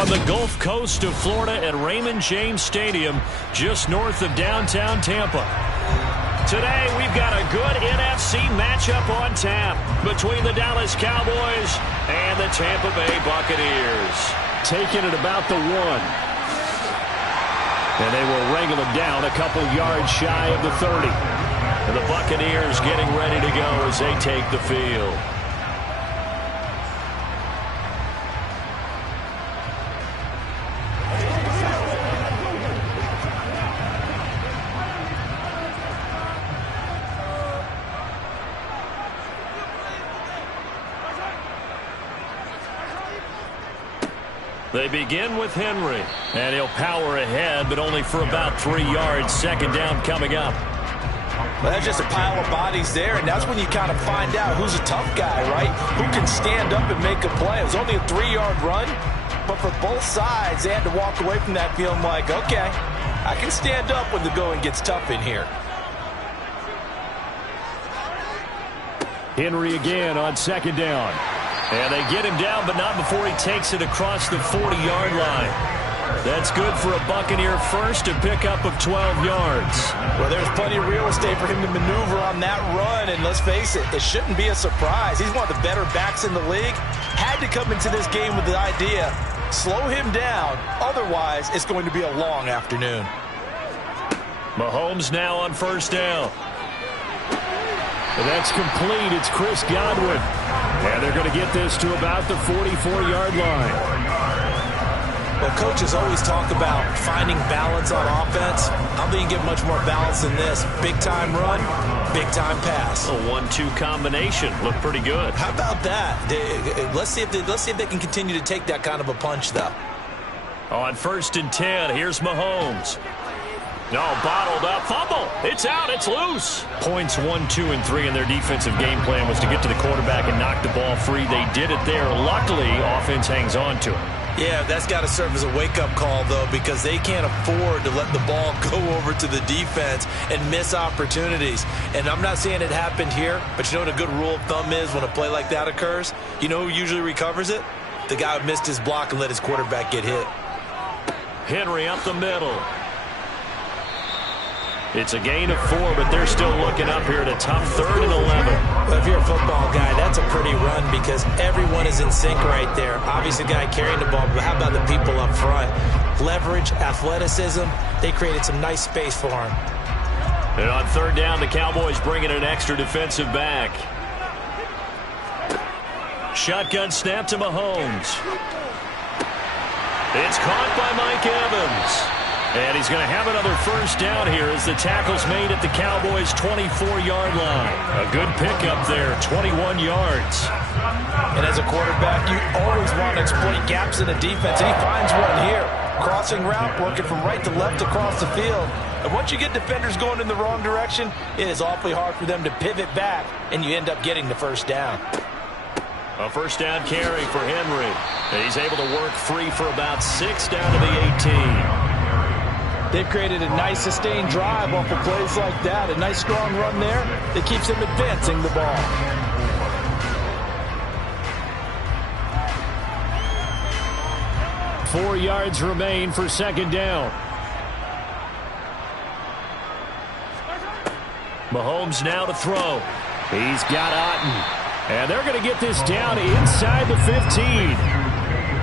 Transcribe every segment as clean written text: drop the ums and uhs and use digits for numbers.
on the Gulf Coast of Florida at Raymond James Stadium, just north of downtown Tampa. Today, we've got a good NFC matchup on tap between the Dallas Cowboys and the Tampa Bay Buccaneers. Taking it about the 1. And they will wrangle him down a couple yards shy of the 30. And the Buccaneers getting ready to go as they take the field. They begin with Henry, and he'll power ahead, but only for about 3 yards. Second down coming up. Well, that's just a pile of bodies there, and that's when you kind of find out who's a tough guy, right? Who can stand up and make a play. It was only a 3-yard run, but for both sides, they had to walk away from that feeling like, okay, I can stand up when the going gets tough in here. Henry again on second down. And they get him down, but not before he takes it across the 40-yard line. That's good for a Buccaneer first, a pickup of 12 yards. Well, there's plenty of real estate for him to maneuver on that run, and let's face it, it shouldn't be a surprise. He's one of the better backs in the league. Had to come into this game with the idea, slow him down, otherwise it's going to be a long afternoon. Mahomes now on first down. And that's complete. It's Chris Godwin. And they're going to get this to about the 44-yard line. Well, coaches always talk about finding balance on offense. I don't think you get much more balance than this. Big-time run, big-time pass. A 1-2 combination. Looked pretty good. How about that? Let's see if they can continue to take that kind of a punch, though. On first and 10, here's Mahomes. No, bottled up. Fumble. It's out. It's loose. Points 1, 2, and 3 in their defensive game plan was to get to the quarterback and knock the ball free. They did it there. Luckily, offense hangs on to it. Yeah, that's got to serve as a wake-up call, though, because they can't afford to let the ball go over to the defense and miss opportunities. And I'm not saying it happened here, but you know what a good rule of thumb is when a play like that occurs? You know who usually recovers it? The guy who missed his block and let his quarterback get hit. Henry up the middle. It's a gain of 4, but they're still looking up here at a tough 3rd and 11. Well, if you're a football guy, that's a pretty run because everyone is in sync right there. Obviously, the guy carrying the ball, but how about the people up front? Leverage, athleticism, they created some nice space for him. And on 3rd down, the Cowboys bring in an extra defensive back. Shotgun snap to Mahomes. It's caught by Mike Evans. And he's going to have another first down here as the tackle's made at the Cowboys' 24-yard line. A good pickup there, 21 yards. And as a quarterback, you always want to exploit gaps in the defense, and he finds one here. Crossing route, working from right to left across the field. And once you get defenders going in the wrong direction, it is awfully hard for them to pivot back, and you end up getting the first down. A first down carry for Henry. And he's able to work free for about 6 down to the 18. They've created a nice sustained drive off of plays like that. A nice strong run there that keeps them advancing the ball. Four yards remain for second down. Mahomes now to throw. He's got Otten. And they're going to get this down inside the 15.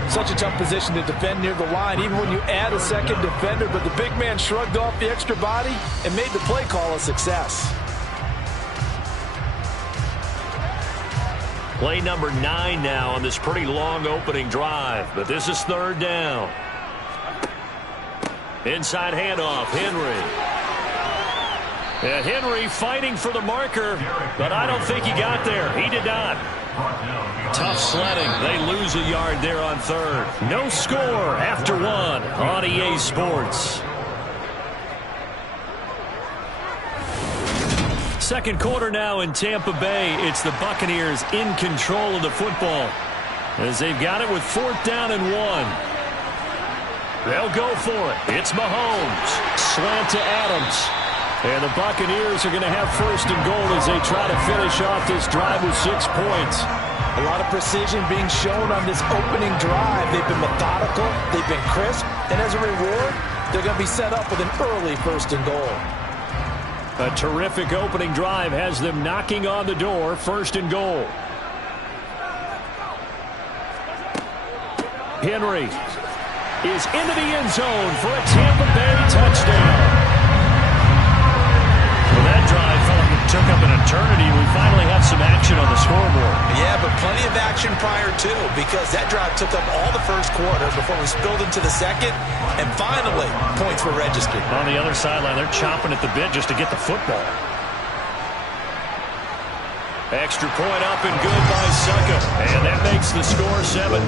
Such a tough position to defend near the line, even when you add a second defender. But the big man shrugged off the extra body and made the play call a success. Play number 9 now on this pretty long opening drive. But this is 3rd down. Inside handoff, Henry. And Henry fighting for the marker, but I don't think he got there. He did not. Tough sledding. They lose a yard there on 3rd. No score after 1 on EA Sports. Second quarter now in Tampa Bay. It's the Buccaneers in control of the football as they've got it with 4th down and 1. They'll go for it. It's Mahomes. Slant to Adams. And the Buccaneers are going to have 1st and goal as they try to finish off this drive with 6 points. A lot of precision being shown on this opening drive. They've been methodical, they've been crisp, and as a reward, they're going to be set up with an early 1st and goal. A terrific opening drive has them knocking on the door, 1st and goal. Henry is into the end zone for a Tampa Bay touchdown. Well, that drive felt like it took up an eternity. We finally have some action on the scoreboard. Yeah, but plenty of action prior to, because that drive took up all the 1st quarter before we spilled into the 2nd, and finally, points were registered. On the other sideline, they're chomping at the bit just to get the football. Extra point up and good by Succa, and that makes the score 7-0.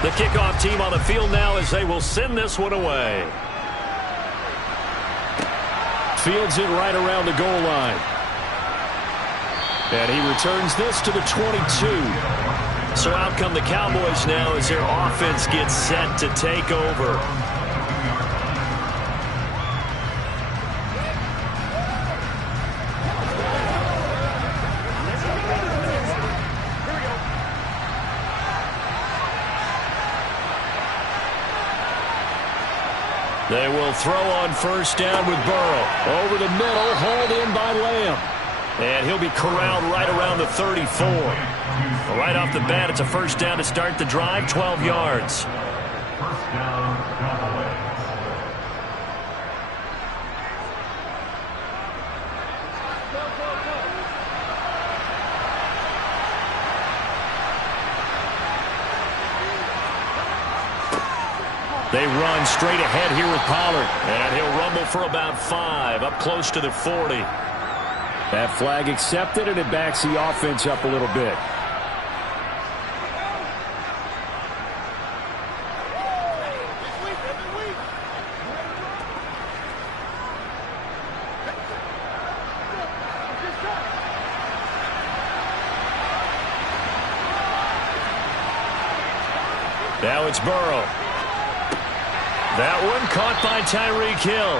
The kickoff team on the field now as they will send this one away. Fields it right around the goal line. And he returns this to the 22. So out come the Cowboys now as their offense gets set to take over. They will throw on 1st down with Burrow. Over the middle, hauled in by Lamb. And he'll be corralled right around the 34. Well, right off the bat, it's a 1st down to start the drive, 12 yards. They run straight ahead here with Pollard. And he'll rumble for about 5, up close to the 40. That flag accepted, and it backs the offense up a little bit. Now it's Burrow. That one caught by Tyreek Hill.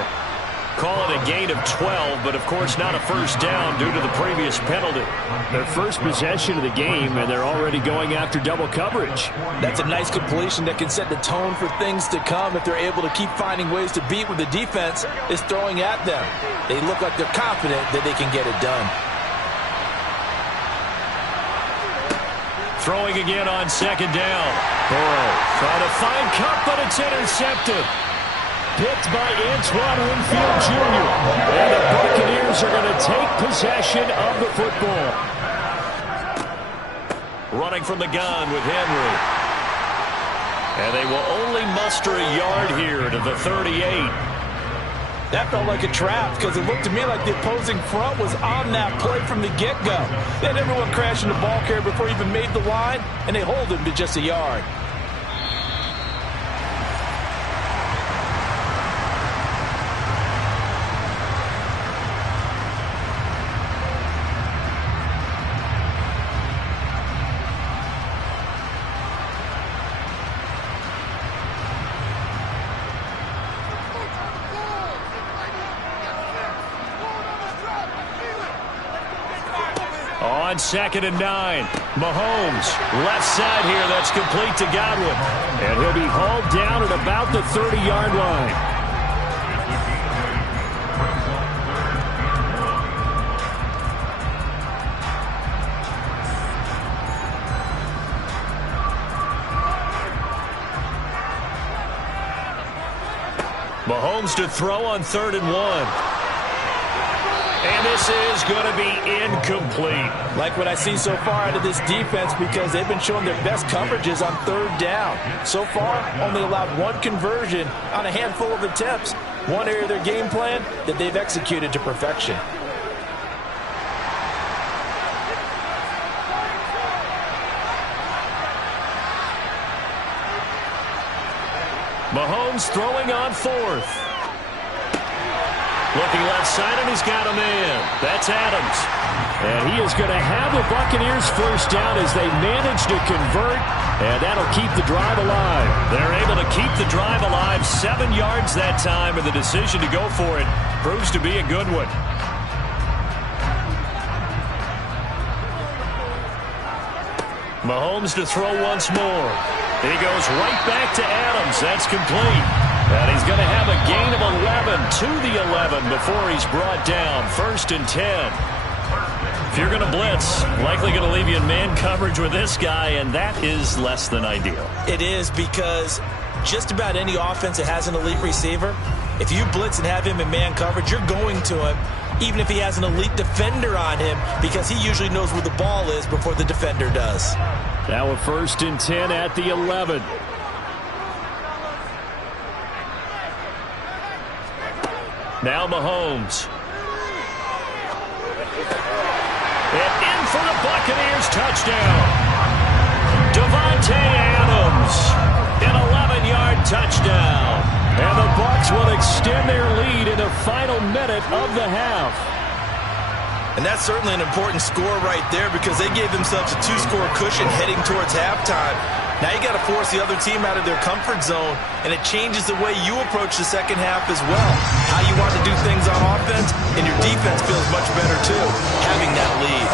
Call it a gain of 12, but of course not a 1st down due to the previous penalty. Their first possession of the game, and they're already going after double coverage. That's a nice completion that can set the tone for things to come if they're able to keep finding ways to beat what the defense is throwing at them. They look like they're confident that they can get it done. Throwing again on 2nd down. Burrow trying to find Kupp, but it's intercepted. Picked by Antoine Winfield Jr. And the Buccaneers are going to take possession of the football. Running from the gun with Henry. And they will only muster a yard here to the 38. That felt like a trap because it looked to me like the opposing front was on that play from the get-go. They had everyone crashing the ball carrier before he even made the line, and they hold him to just a yard. On 2nd and 9, Mahomes, left side here, that's complete to Godwin. And he'll be hauled down at about the 30-yard line. Mahomes to throw on 3rd and 1. And this is going to be incomplete. Like what I see so far out of this defense, because they've been showing their best coverages on third down. So far, only allowed one conversion on a handful of attempts. One area of their game plan that they've executed to perfection. Mahomes throwing on fourth. Looking left side, and he's got a man. That's Adams. And he is going to have the Buccaneers first down as they manage to convert, and that'll keep the drive alive. They're able to keep the drive alive, 7 yards that time, and the decision to go for it proves to be a good one. Mahomes to throw once more. He goes right back to Adams. That's complete. And he's going to have a gain of 11 to the 11 before he's brought down. 1st and 10. If you're going to blitz, likely going to leave you in man coverage with this guy, and that is less than ideal. It is, because just about any offense that has an elite receiver, if you blitz and have him in man coverage, you're going to him, even if he has an elite defender on him, because he usually knows where the ball is before the defender does. Now a 1st and 10 at the 11. Now Mahomes. And in for the Buccaneers touchdown. Davante Adams, an 11-yard touchdown. And the Bucs will extend their lead in the final minute of the half. And that's certainly an important score right there, because they gave themselves a 2-score cushion heading towards halftime. Now you got to force the other team out of their comfort zone, and it changes the way you approach the second half as well. How you want to do things on offense, and your defense feels much better too, having that lead.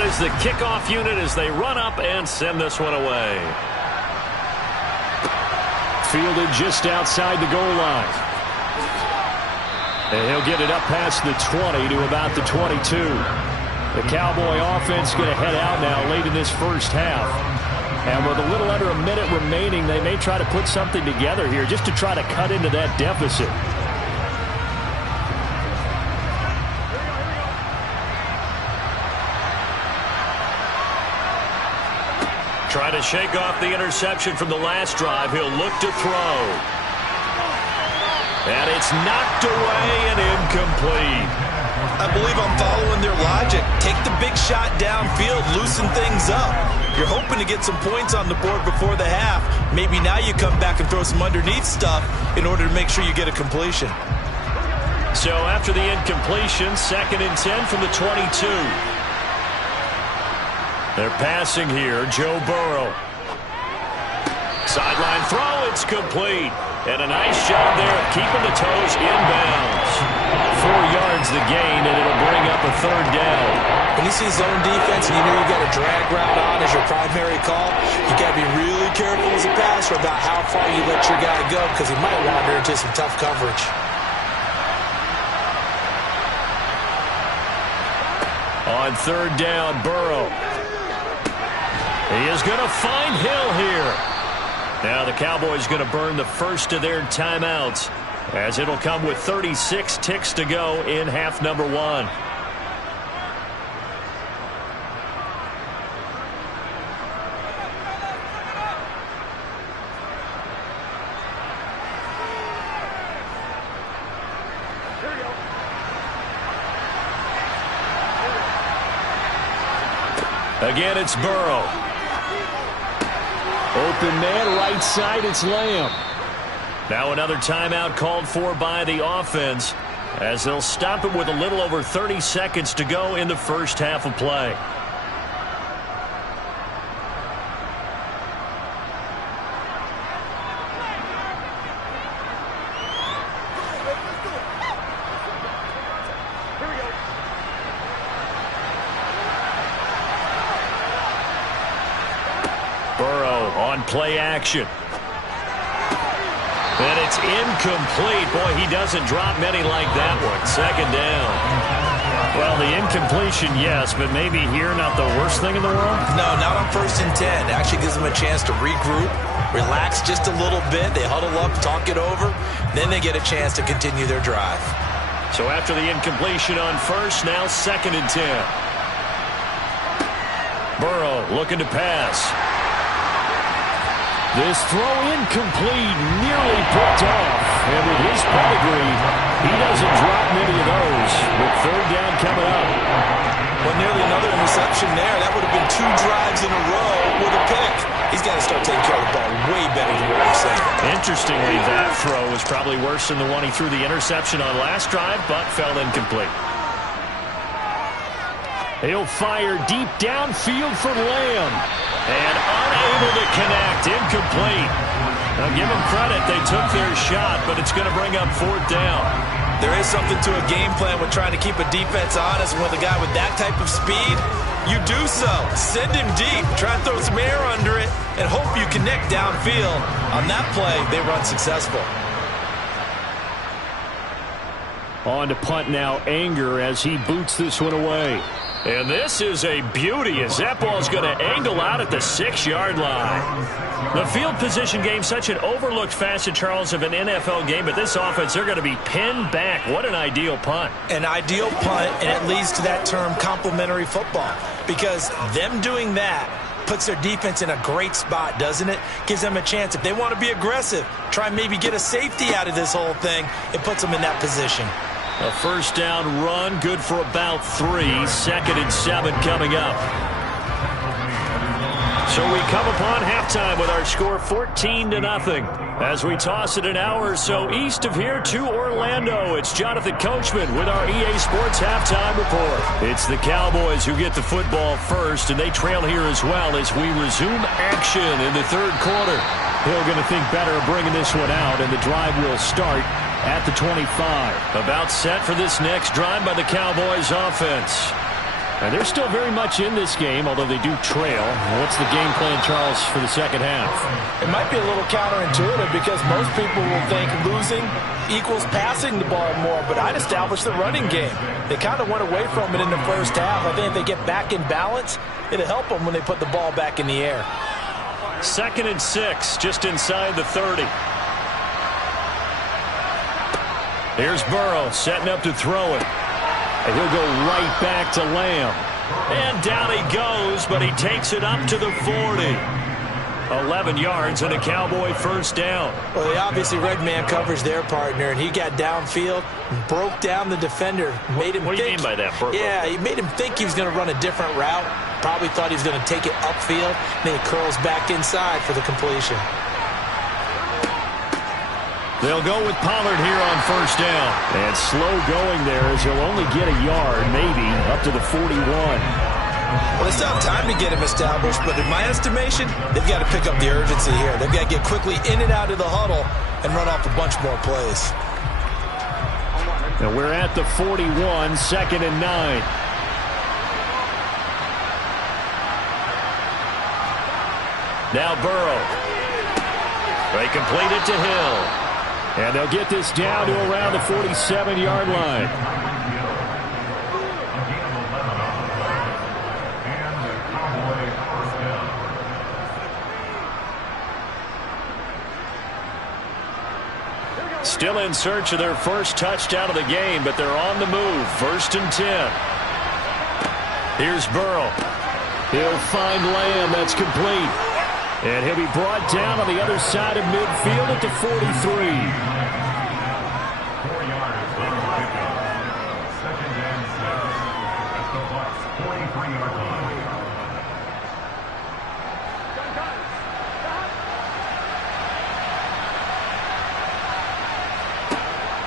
Is the kickoff unit as they run up and send this one away. Fielded just outside the goal line. And he'll get it up past the 20 to about the 22. The Cowboy offense going to head out now late in this first half. And with a little under a minute remaining, they may try to put something together here just to try to cut into that deficit. Trying to shake off the interception from the last drive. He'll look to throw. And it's knocked away and incomplete. I believe I'm following their logic. Take the big shot downfield, loosen things up. You're hoping to get some points on the board before the half. Maybe now you come back and throw some underneath stuff in order to make sure you get a completion. So after the incompletion, 2nd and 10 from the 22. They're passing here. Joe Burrow. Sideline throw. It's complete. And a nice job there of keeping the toes inbounds. 4 yards the gain, and it'll bring up a 3rd down. When you see zone defense and you know you got a drag route on as your primary call, you got to be really careful as a passer about how far you let your guy go, because he might wander into some tough coverage. On 3rd down, Burrow. He is going to find Hill here. Now the Cowboys going to burn the first of their timeouts, as it'll come with 36 ticks to go in half number 1. Again, it's Burrow. Open man, right side, it's Lamb. Now another timeout called for by the offense. as they'll stop it with a little over 30 seconds to go in the first half of play. Burrow on play action. And it's incomplete. Boy, he doesn't drop many like that one. Second down. Well, the incompletion, yes, but maybe here not the worst thing in the world? No, not on 1st and 10. It actually gives them a chance to regroup, relax just a little bit. They huddle up, talk it over. Then they get a chance to continue their drive. So after the incompletion on first, now 2nd and 10. Burrow looking to pass. This throw incomplete, nearly picked off. And with his pedigree, he doesn't drop many of those. With 3rd down coming up. Well, nearly another interception there. That would have been 2 drives in a row with a pick. He's got to start taking care of the ball way better than what we're saying. Interestingly, that throw was probably worse than the one he threw the interception on last drive, but fell incomplete. He'll fire deep downfield for Lamb. And unable to connect. Incomplete. Now give them credit. They took their shot, but it's going to bring up 4th down. There is something to a game plan with trying to keep a defense honest. And with a guy with that type of speed, you do so. Send him deep. Try and throw some air under it and hope you connect downfield. On that play, they run successful. On to punt now, Anger as he boots this one away. And this is a beauty as that ball's going to angle out at the 6-yard line. The field position game, such an overlooked facet, Charles, of an NFL game, but this offense, they're going to be pinned back. What an ideal punt. An ideal punt, and it leads to that term complementary football. Because them doing that puts their defense in a great spot, doesn't it? Gives them a chance. If they want to be aggressive, try and maybe get a safety out of this whole thing, it puts them in that position. A 1st down run, good for about 3. 2nd and 7 coming up. So we come upon halftime with our score 14-0. As we toss it an hour or so east of here to Orlando, it's Jonathan Coachman with our EA Sports Halftime Report. It's the Cowboys who get the football first, and they trail here as well as we resume action in the 3rd quarter. Hill going to think better of bringing this one out, and the drive will start at the 25. About set for this next drive by the Cowboys offense. And they're still very much in this game, although they do trail. What's the game plan, Charles, for the 2nd half? It might be a little counterintuitive because most people will think losing equals passing the ball more, but I'd establish the running game. They kind of went away from it in the 1st half. I think if they get back in balance, it'll help them when they put the ball back in the air. 2nd and 6, just inside the 30. Here's Burrow setting up to throw it. And he'll go right back to Lamb. And down he goes, but he takes it up to the 40. 11 yards and a Cowboy 1st down. Well, they obviously read man coverage their partner, and he got downfield, broke down the defender, made him What do you think, mean by that, Burrow? Yeah, he made him think he was going to run a different route. Probably thought he was going to take it upfield. Then he curls back inside for the completion. They'll go with Pollard here on 1st down. And slow going there as he'll only get a yard, maybe, up to the 41. Well, they still have time to get him established, but in my estimation, they've got to pick up the urgency here. They've got to get quickly in and out of the huddle and run off a bunch more plays. Now we're at the 41, 2nd and 9. Now Burrow. They complete it to Hill. And they'll get this down to around the 47-yard line. Still in search of their first touchdown of the game, but they're on the move. 1st and 10. Here's Burrow. He'll find Lamb. That's complete. And he'll be brought down on the other side of midfield at the 43.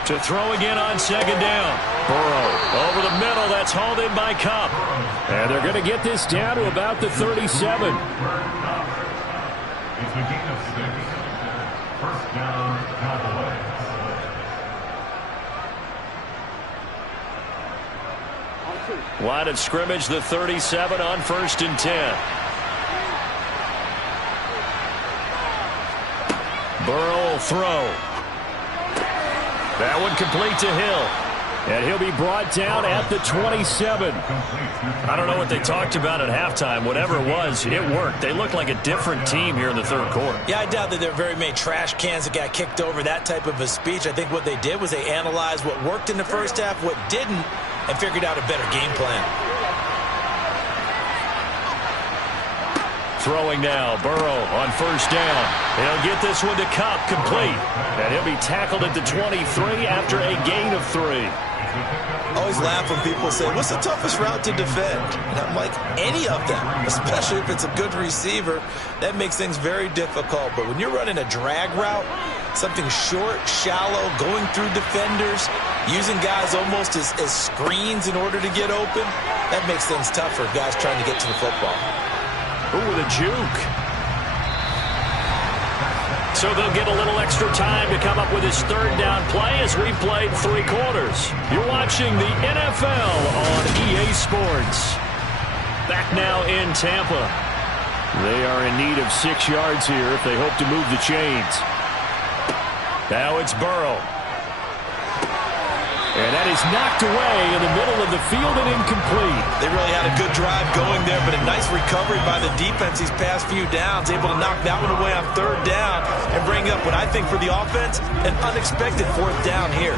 To throw again on second down. Burrow over the middle. That's hauled in by Kupp. And they're going to get this down to about the 37. It's a gain of 6. First down, Cowboys. Line of scrimmage, the 37 on 1st and 10. Burrow will throw. That one complete to Hill. And he'll be brought down at the 27. I don't know what they talked about at halftime. Whatever it was, it worked. They looked like a different team here in the third quarter. Yeah, I doubt that there were very many trash cans that got kicked over, that type of a speech. I think what they did was they analyzed what worked in the first half, what didn't, and figured out a better game plan. Throwing now, Burrow on 1st down. He'll get this one to Kupp, complete. And he'll be tackled at the 23 after a gain of 3. I always laugh when people say, what's the toughest route to defend? And I'm like, any of them, especially if it's a good receiver. That makes things very difficult. But when you're running a drag route, something short, shallow, going through defenders, using guys almost as screens in order to get open, that makes things tougher, guys trying to get to the football. Ooh, with a juke. So they'll get a little extra time to come up with his 3rd down play as we played 3 quarters. You're watching the NFL on EA Sports. Back now in Tampa. They are in need of 6 yards here if they hope to move the chains. Now it's Burrow. And that is knocked away in the middle of the field and incomplete. They really had a good drive going there, but a nice recovery by the defense these past few downs, able to knock that one away on 3rd down and bring up what I think for the offense, an unexpected 4th down here.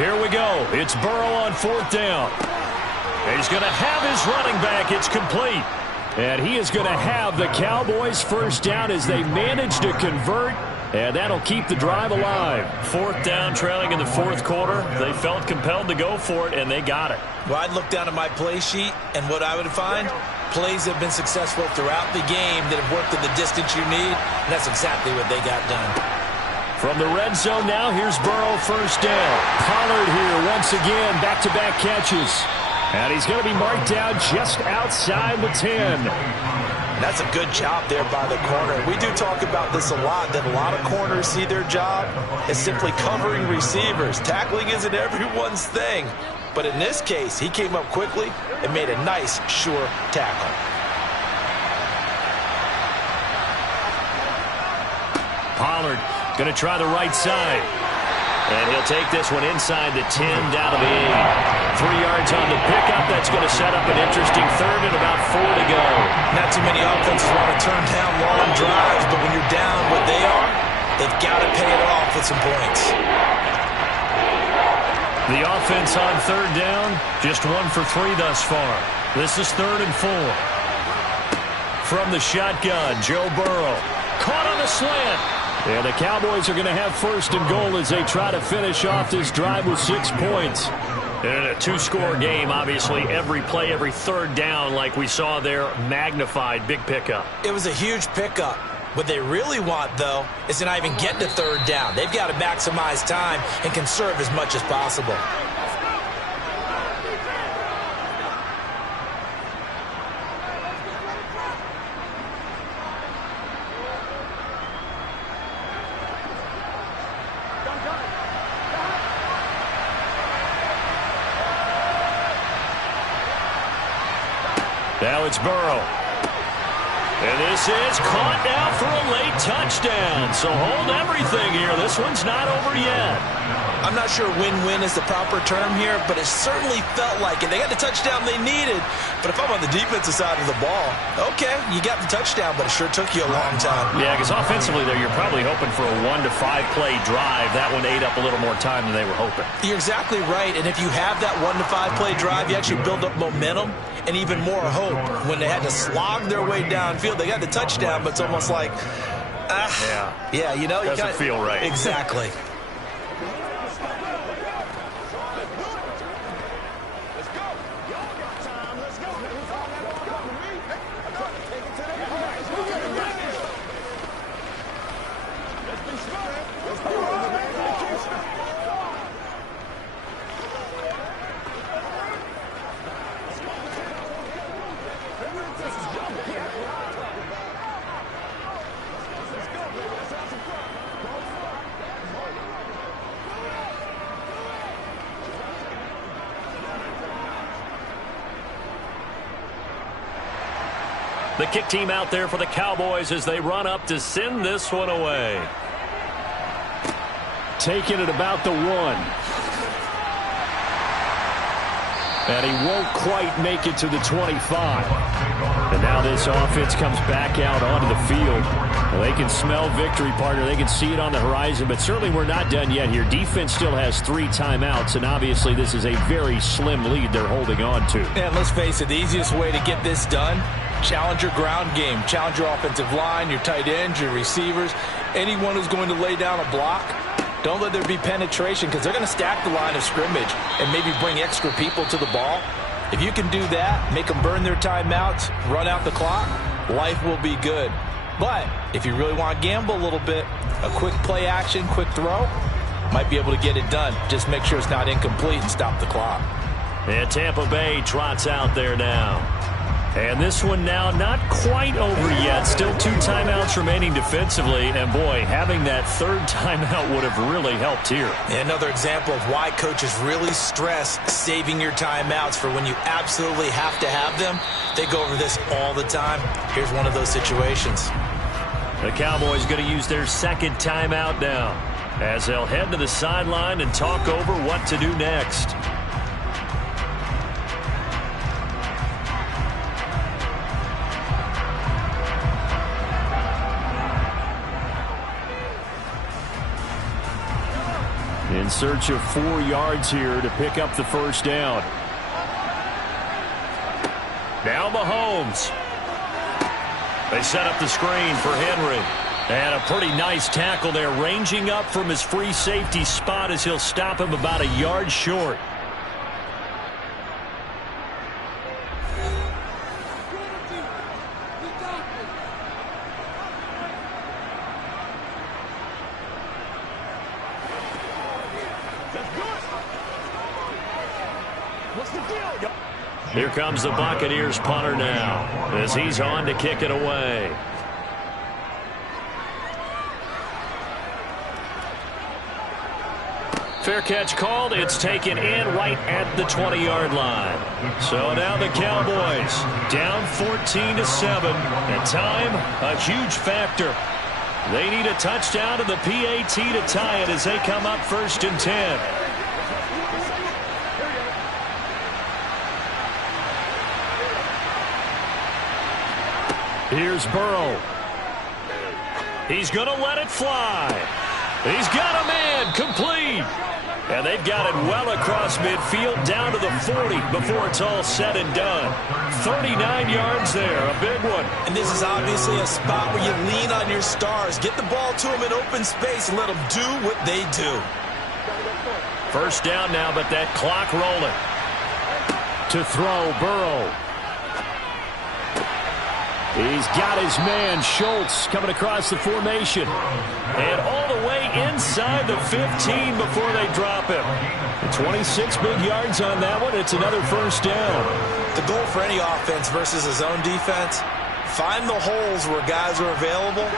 Here we go. It's Burrow on 4th down. He's going to have his running back. It's complete. And he is going to have the Cowboys' 1st down as they manage to convert, and that'll keep the drive alive. 4th down, trailing in the 4th quarter. They felt compelled to go for it, and they got it. Well, I'd look down at my play sheet, and what I would find, plays have been successful throughout the game that have worked in the distance you need, and that's exactly what they got done. From the red zone now, here's Burrow, 1st down. Pollard here once again, back-to-back catches. And he's going to be marked down just outside the 10. That's a good job there by the corner. We do talk about this a lot, that a lot of corners see their job as simply covering receivers. Tackling isn't everyone's thing. But in this case, he came up quickly and made a nice, sure tackle. Pollard going to try the right side. And he'll take this one inside the 10, down to the 8. 3 yards on the pickup. That's going to set up an interesting 3rd and about 4 to go. Not too many offenses want to turn down long drives, but when you're down what they are, they've got to pay it off with some points. The offense on 3rd down, just 1 for 3 thus far. This is 3rd and 4. From the shotgun, Joe Burrow. Caught on the slant. And the Cowboys are going to have 1st and goal as they try to finish off this drive with 6 points. And in a 2-score game, obviously, every play, every 3rd down, like we saw there, magnified, big pickup. It was a huge pickup. What they really want, though, is to not even get to 3rd down. They've got to maximize time and conserve as much as possible. Now it's Burrow. And this is caught now for a late touchdown. So hold everything here. This one's not over yet. I'm not sure win-win is the proper term here, but it certainly felt like it. They got the touchdown they needed. But if I'm on the defensive side of the ball, okay, you got the touchdown, but it sure took you a long time. Yeah, because offensively there, you're probably hoping for a 1 to 5 play drive. That one ate up a little more time than they were hoping. You're exactly right. And if you have that 1 to 5 play drive, you actually build up momentum and even more hope. When they had to slog their way downfield, they got the touchdown, but it's almost like, yeah, you know, doesn't feel right. Exactly. The kick team out there for the Cowboys as they run up to send this one away. Taking it about the 1. And he won't quite make it to the 25. And now this offense comes back out onto the field. Well, they can smell victory, partner. They can see it on the horizon, but certainly we're not done yet here. Defense still has 3 timeouts, and obviously this is a very slim lead they're holding on to. And let's face it, the easiest way to get this done, challenge your ground game. Challenge your offensive line, your tight ends, your receivers, anyone who's going to lay down a block. Don't let there be penetration because they're going to stack the line of scrimmage and maybe bring extra people to the ball. If you can do that, make them burn their timeouts, run out the clock, life will be good. But if you really want to gamble a little bit, a quick play action, quick throw, might be able to get it done. Just make sure it's not incomplete and stop the clock. And Tampa Bay trots out there now. And this one now not quite over yet. Still 2 timeouts remaining defensively. And, boy, having that 3rd timeout would have really helped here. Another example of why coaches really stress saving your timeouts for when you absolutely have to have them. They go over this all the time. Here's one of those situations. The Cowboys going to use their 2nd timeout now as they'll head to the sideline and talk over what to do next. In search of 4 yards here to pick up the 1st down. Now Mahomes. They set up the screen for Henry. And a pretty nice tackle there, ranging up from his free safety spot as he'll stop him about a yard short. Here comes the Buccaneers punter now as he's on to kick it away. Fair catch called. It's taken in right at the 20-yard line. So now the Cowboys down 14-7. And time, a huge factor. They need a touchdown to the PAT to tie it as they come up 1st and 10. Here's Burrow. He's going to let it fly. He's got a man complete. And they've got it well across midfield down to the 40 before it's all said and done. 39 yards there, a big one. And this is obviously a spot where you lean on your stars. Get the ball to them in open space and let them do what they do. 1st down now, but that clock rolling. To throw, Burrow. He's got his man, Schultz, coming across the formation. And all the way inside the 15 before they drop him. 26 big yards on that one. It's another 1st down. The goal for any offense versus a zone defense, find the holes where guys are available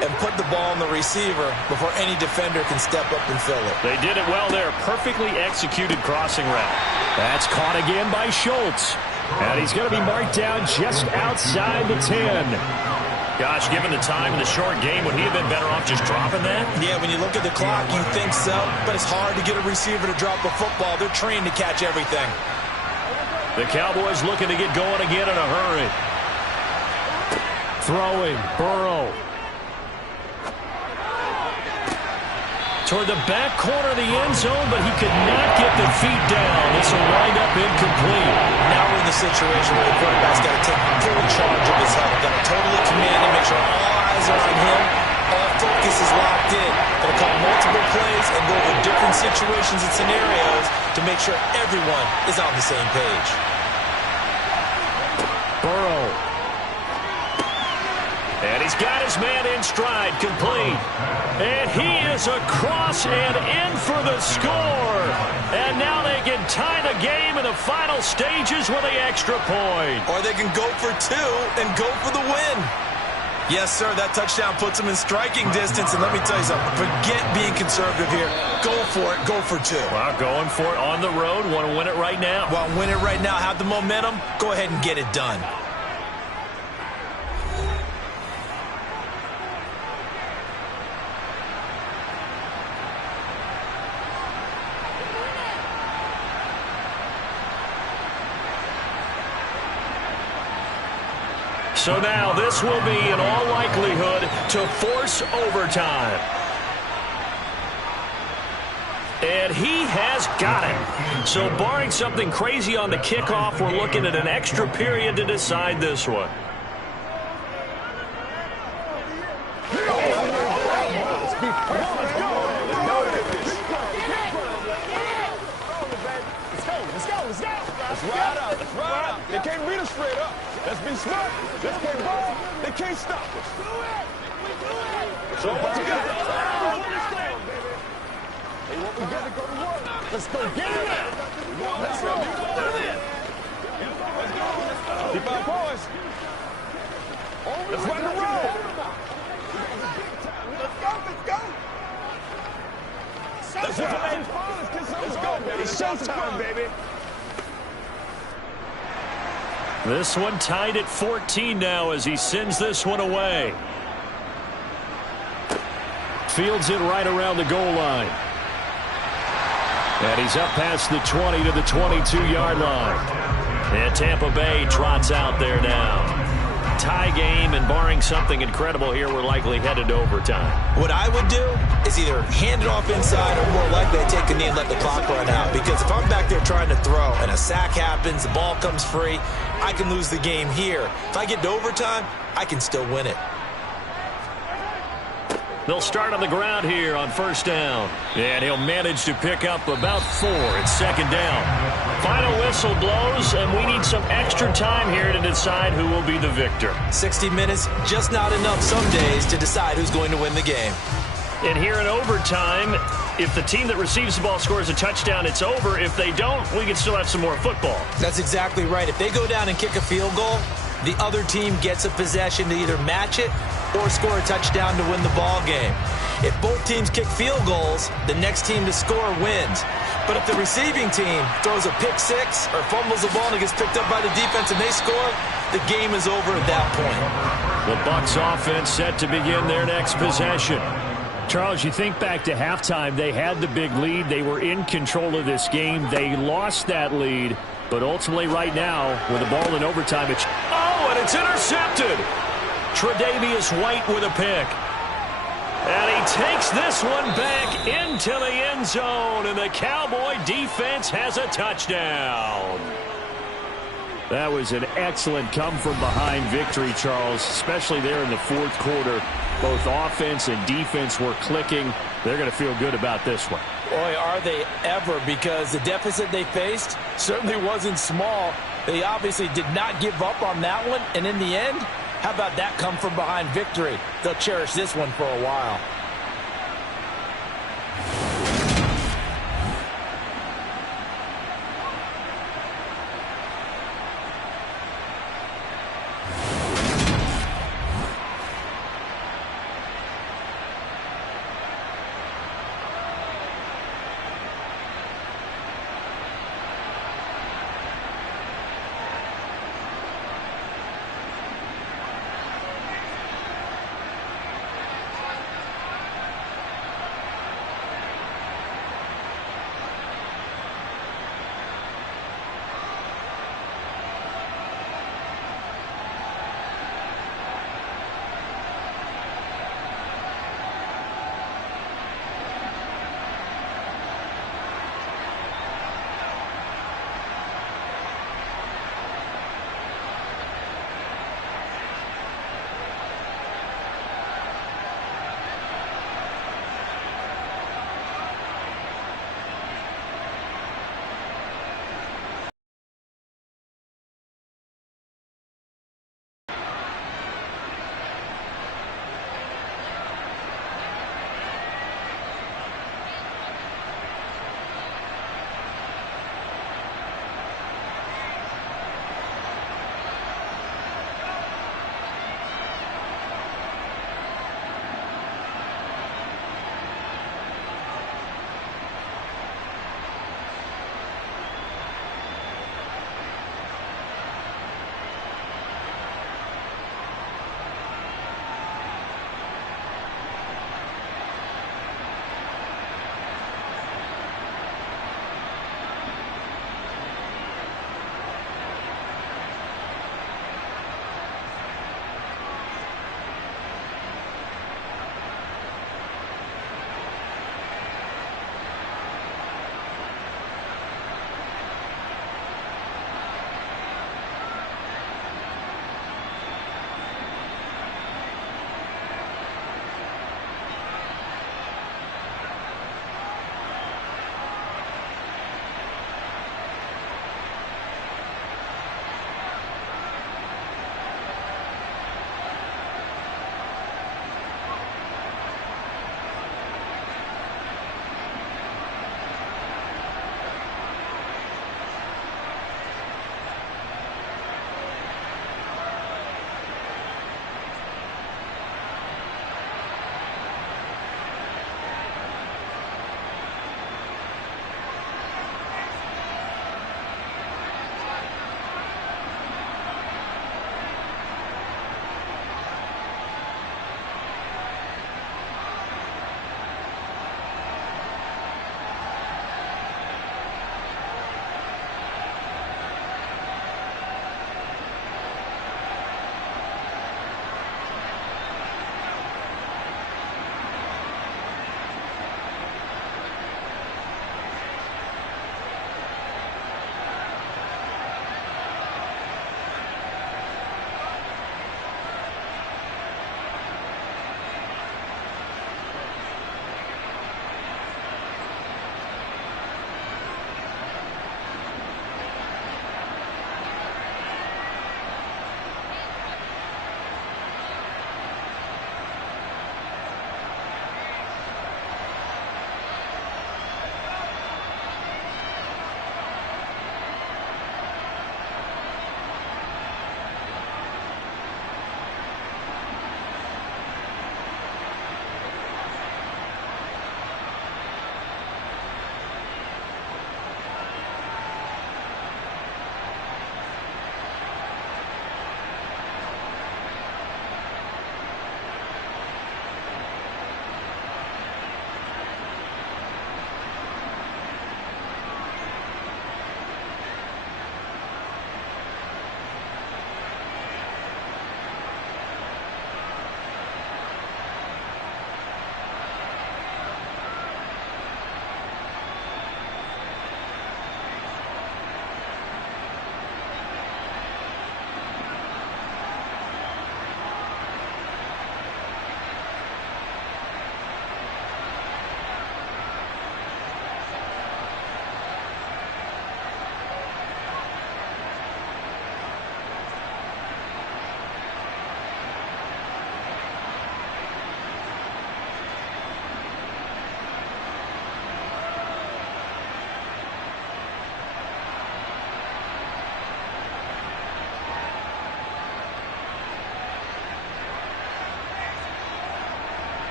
and put the ball in the receiver before any defender can step up and fill it. They did it well there. Perfectly executed crossing route. That's caught again by Schultz. And he's going to be marked down just outside the 10. Gosh, given the time in the short game, would he have been better off just dropping that? Yeah, when you look at the clock, you think so. But it's hard to get a receiver to drop a football. They're trained to catch everything. The Cowboys looking to get going again in a hurry. Throwing, Burrow. Toward the back corner of the end zone, but he could not get the feet down. This will wind up incomplete. Now we're in the situation where the quarterback's got to take full charge of his health. Got to totally command and make sure all eyes are on him. All focus is locked in. Going to call multiple plays and go over different situations and scenarios to make sure everyone is on the same page. Burrow. And he's got his man in stride, complete. And he is across and in for the score. And now they can tie the game in the final stages with the extra point. Or they can go for 2 and go for the win. Yes, sir, that touchdown puts them in striking distance. And let me tell you something, forget being conservative here. Go for it, go for 2. Well, going for it on the road. Want to win it right now. Well, win it right now, have the momentum. Go ahead and get it done. So now this will be, in all likelihood, to force overtime. And he has got it. So barring something crazy on the kickoff, we're looking at an extra period to decide this one. They can't beat us straight up. Let's be smart. Let's play ball. They can't stop us. So what you got? We got to go to work. Let's go get it now. Let's go. Keep our boys. Let's run the road. Let's go. Let's go. Let's go, baby. It's showtime, baby. This one tied at 14 now as he sends this one away. Fields it right around the goal line. And he's up past the 20 to the 22-yard line. And Tampa Bay trots out there now. Tie game, and barring something incredible here, we're likely headed to overtime. What I would do is either hand it off inside or more likely to take a knee and let the clock run out. Because if I'm back there trying to throw and a sack happens, the ball comes free, I can lose the game here. If I get to overtime, I can still win it. They'll start on the ground here on first down. And he'll manage to pick up about 4. It's second down. Final whistle blows, and we need some extra time here to decide who will be the victor. 60 minutes, just not enough some days to decide who's going to win the game. And here in overtime, if the team that receives the ball scores a touchdown, it's over. If they don't, we can still have some more football. That's exactly right. If they go down and kick a field goal, the other team gets a possession to either match it or score a touchdown to win the ball game. If both teams kick field goals, the next team to score wins. But if the receiving team throws a pick six or fumbles the ball and it gets picked up by the defense and they score, the game is over at that point. The Bucs offense set to begin their next possession. Charles, you think back to halftime, they had the big lead. They were in control of this game. They lost that lead. But ultimately right now, with the ball in overtime, it's... Oh, and it's intercepted! Tre'Davious White with a pick. And he takes this one back into the end zone, and the Cowboy defense has a touchdown. That was an excellent come-from-behind victory, Charles, especially there in the fourth quarter. Both offense and defense were clicking. They're going to feel good about this one. Boy, are they ever, because the deficit they faced certainly wasn't small. They obviously did not give up on that one, and in the end, how about that come-from-behind victory? They'll cherish this one for a while.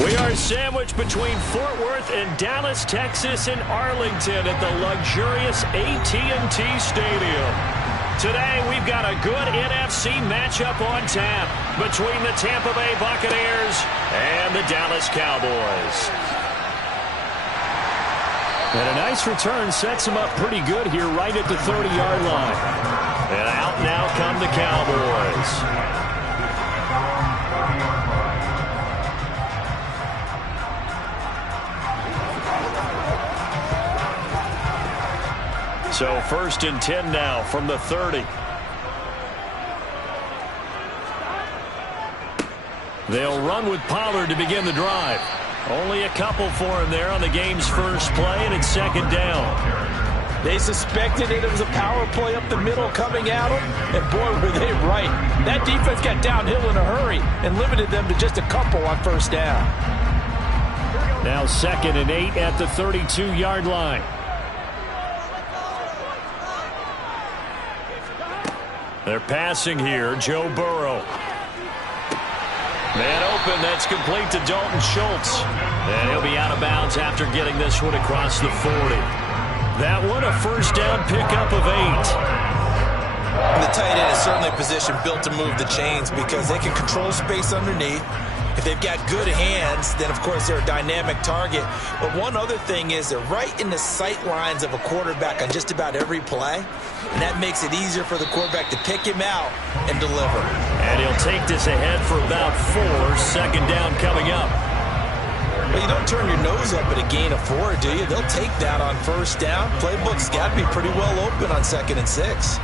We are sandwiched between Fort Worth and Dallas, Texas, and Arlington at the luxurious AT&T Stadium. Today, we've got a good NFC matchup on tap between the Tampa Bay Buccaneers and the Dallas Cowboys. And a nice return sets them up pretty good here right at the 30-yard line. And out now come the Cowboys. So 1st and 10 now from the 30. They'll run with Pollard to begin the drive. Only a couple for him there on the game's first play, and it's 2nd down. They suspected it was a power play up the middle coming at them, and boy, were they right. That defense got downhill in a hurry and limited them to just a couple on 1st down. Now 2nd and 8 at the 32-yard line. They're passing here. Joe Burrow. Man open. That's complete to Dalton Schultz. And he'll be out of bounds after getting this one across the 40. That one a 1st down pickup of 8. And the tight end is certainly a position built to move the chains because they can control space underneath. If they've got good hands, then, of course, they're a dynamic target. But one other thing is they're right in the sight lines of a quarterback on just about every play. And that makes it easier for the quarterback to pick him out and deliver. And he'll take this ahead for about 4. 2nd down coming up. Well, you don't turn your nose up at a gain of 4, do you? They'll take that on 1st down. Playbook's got to be pretty well open on 2nd and 6.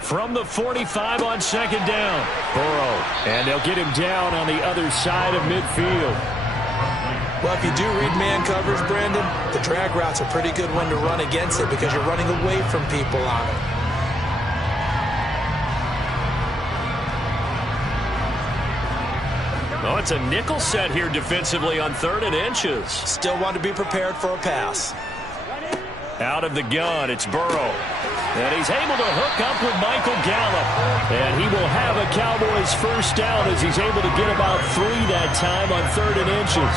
From the 45 on 2nd down. Burrow. And they'll get him down on the other side of midfield. Well, if you do read man coverage, Brandon, the drag route's a pretty good one to run against it because you're running away from people on it. Oh, it's a nickel set here defensively on 3rd and inches. Still want to be prepared for a pass. Out of the gun, it's Burrow. And he's able to hook up with Michael Gallup. And he will have a Cowboys 1st down as he's able to get about 3 that time on 3rd and inches.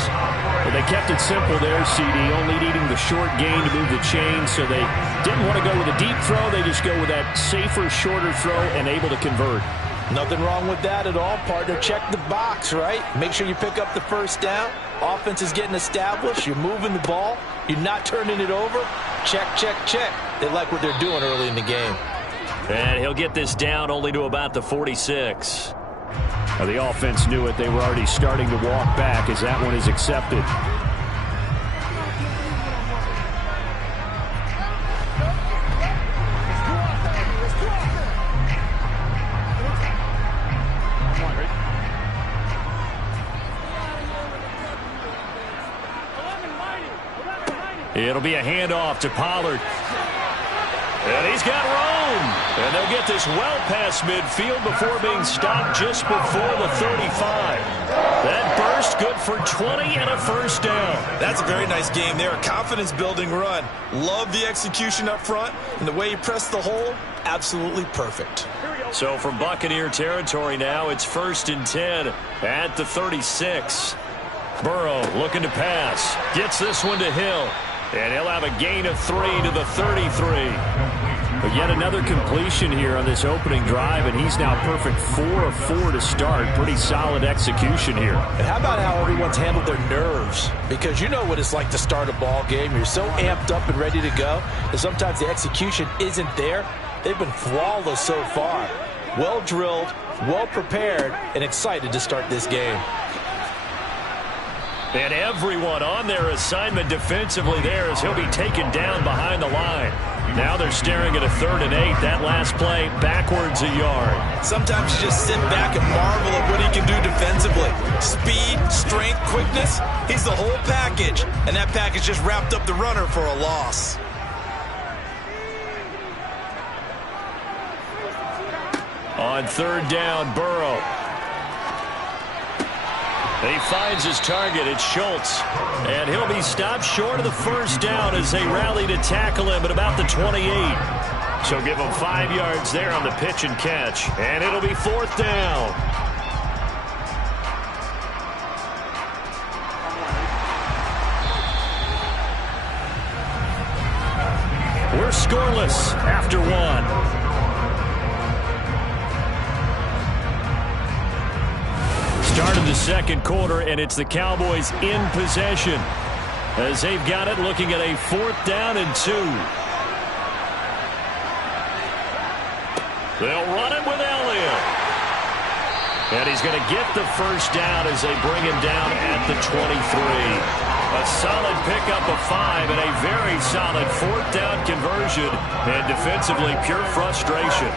But they kept it simple there, CD, only needing the short gain to move the chain. So they didn't want to go with a deep throw. They just go with that safer, shorter throw and able to convert. Nothing wrong with that at all, partner. Check the box, right? Make sure you pick up the 1st down. Offense is getting established. You're moving the ball. You're not turning it over. Check, check, check. They like what they're doing early in the game. And he'll get this down only to about the 46. Now, the offense knew it. They were already starting to walk back as that one is accepted. It'll be a handoff to Pollard. And he's got room. And they'll get this well past midfield before being stopped just before the 35. That burst good for 20 and a 1st down. That's a very nice game there. A confidence-building run. Love the execution up front. And the way he pressed the hole, absolutely perfect. So from Buccaneer territory now, it's 1st and 10 at the 36. Burrow looking to pass. Gets this one to Hill. And he'll have a gain of 3 to the 33. But yet another completion here on this opening drive, and he's now perfect 4 of 4 to start. Pretty solid execution here. And how about how everyone's handled their nerves? Because you know what it's like to start a ball game. You're so amped up and ready to go, and sometimes the execution isn't there. They've been flawless so far. Well drilled, well prepared, and excited to start this game. And everyone on their assignment defensively there as he'll be taken down behind the line. Now they're staring at a 3rd and 8. That last play backwards a yard. Sometimes you just sit back and marvel at what he can do defensively. Speed, strength, quickness. He's the whole package. And that package just wrapped up the runner for a loss. On 3rd down, Burrow. He finds his target. It's Schultz. And he'll be stopped short of the 1st down as they rally to tackle him at about the 28. So give him 5 yards there on the pitch and catch. And it'll be 4th down. We're scoreless after 1. Start of the second quarter, and it's the Cowboys in possession as they've got it, looking at a 4th down and 2. They'll run it with Elliott. And he's going to get the first down as they bring him down at the 23. A solid pickup of 5 and a very solid 4th down conversion. And defensively, pure frustration.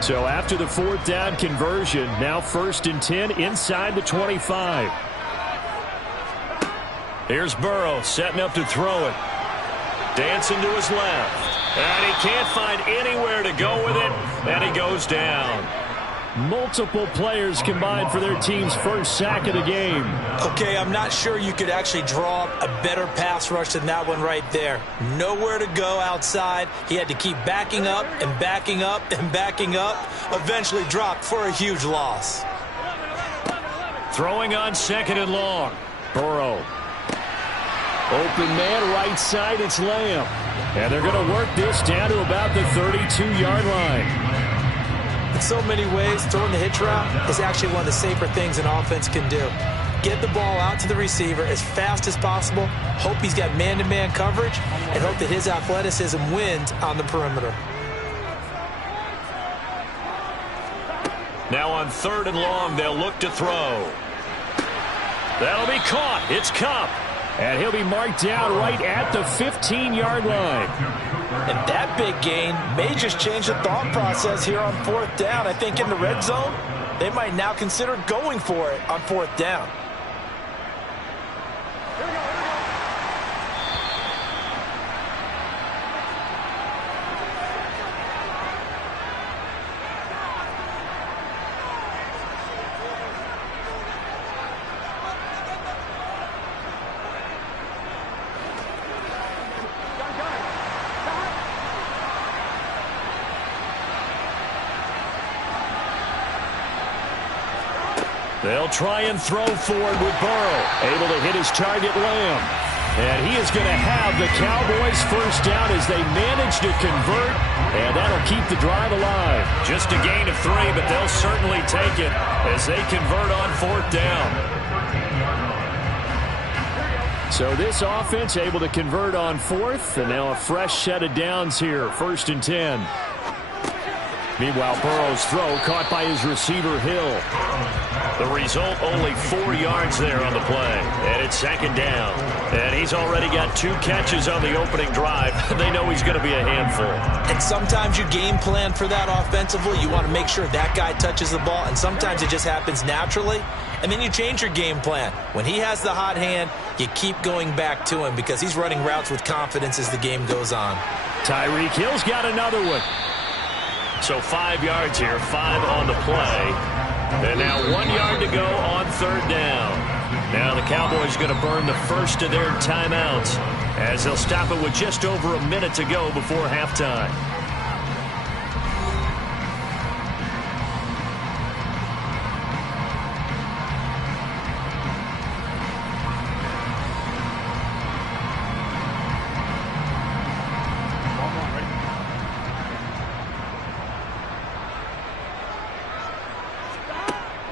So after the 4th down conversion, now 1st and 10 inside the 25. Here's Burrow setting up to throw it. Dancing to his left. And he can't find anywhere to go with it. And he goes down. Multiple players combined for their team's first sack of the game. Okay, I'm not sure you could actually draw a better pass rush than that one right there. Nowhere to go outside. He had to keep backing up and backing up and backing up. Eventually dropped for a huge loss. Throwing on 2nd and long. Burrow. Open man right side, it's Lamb. And they're going to work this down to about the 32-yard line. In so many ways, throwing the hitch route is actually one of the safer things an offense can do. Get the ball out to the receiver as fast as possible, hope he's got man-to-man coverage, and hope that his athleticism wins on the perimeter. Now on 3rd and long, they'll look to throw. That'll be caught. It's Kupp. And he'll be marked down right at the 15-yard line. And that big gain may just change the thought process here on 4th down. I think in the red zone, they might now consider going for it on 4th down. They'll try and throw forward with Burrow. Able to hit his target, Lamb. And he is going to have the Cowboys first down as they manage to convert. And that'll keep the drive alive. Just a gain of 3, but they'll certainly take it as they convert on 4th down. So this offense able to convert on 4th. And now a fresh set of downs here. 1st and 10. Meanwhile, Burrow's throw caught by his receiver, Hill. The result, only 4 yards there on the play. And it's 2nd down. And he's already got 2 catches on the opening drive. They know he's going to be a handful. And sometimes you game plan for that offensively. You want to make sure that guy touches the ball. And sometimes it just happens naturally. And then you change your game plan. When he has the hot hand, you keep going back to him because he's running routes with confidence as the game goes on. Tyreek Hill's got another one. So 5 yards here, 5 on the play. And now 1 yard to go on 3rd down. Now the Cowboys going to burn the first of their timeouts as they'll stop it with just over a minute to go before halftime.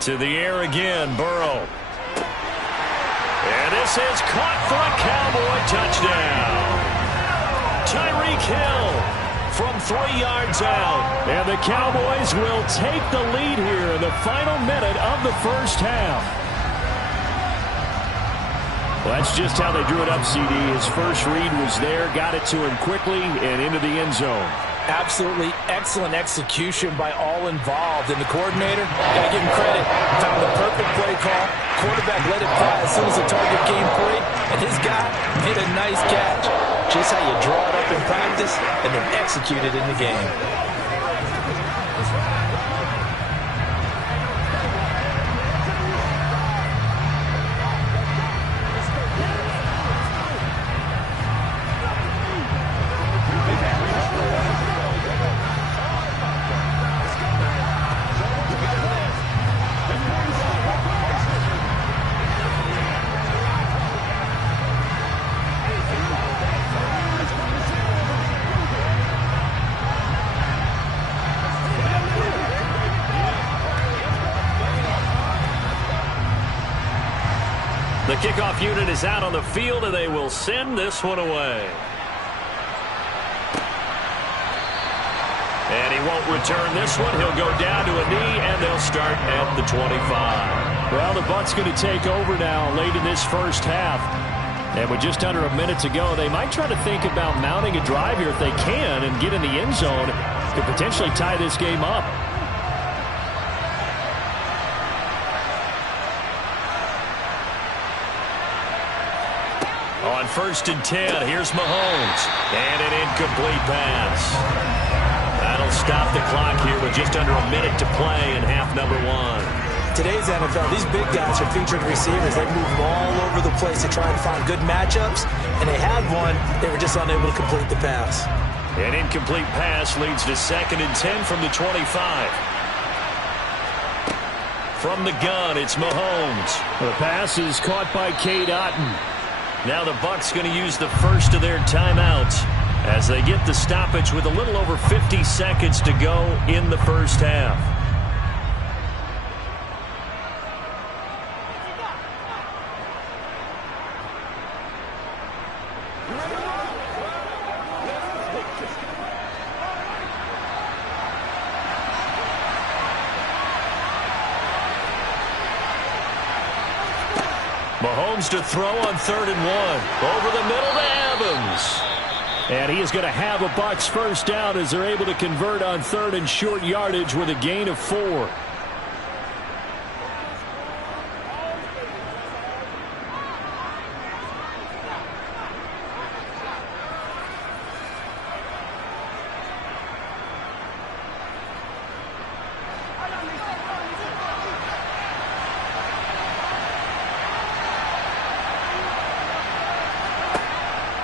To the air again, Burrow. And this is caught for a Cowboy touchdown. Tyreek Hill from 3 yards out. And the Cowboys will take the lead here in the final minute of the first half. Well, that's just how they drew it up, CD. His first read was there, got it to him quickly and into the end zone. Absolutely excellent execution by all involved. And the coordinator, got to give him credit, found the perfect play call. Quarterback let it fly as soon as the target came free. And his guy made a nice catch. Just how you draw it up in practice and then execute it in the game. The kickoff unit is out on the field, and they will send this one away. And he won't return this one. He'll go down to a knee, and they'll start at the 25. Well, the Bucs going to take over now late in this first half. And with just under a minute to go, they might try to think about mounting a drive here if they can and get in the end zone to potentially tie this game up. On 1st and 10, here's Mahomes. And an incomplete pass. That'll stop the clock here with just under a minute to play in half number 1. Today's NFL, these big guys are featured receivers. They move all over the place to try and find good matchups, and they had one. They were just unable to complete the pass. An incomplete pass leads to 2nd and 10 from the 25. From the gun, it's Mahomes. The pass is caught by Cade Otton. Now the Bucs going to use the first of their timeouts as they get the stoppage with a little over 50 seconds to go in the first half. Mahomes to throw on 3rd and 1. Over the middle to Evans. And he is going to have a Bucs first down as they're able to convert on 3rd and short yardage with a gain of 4.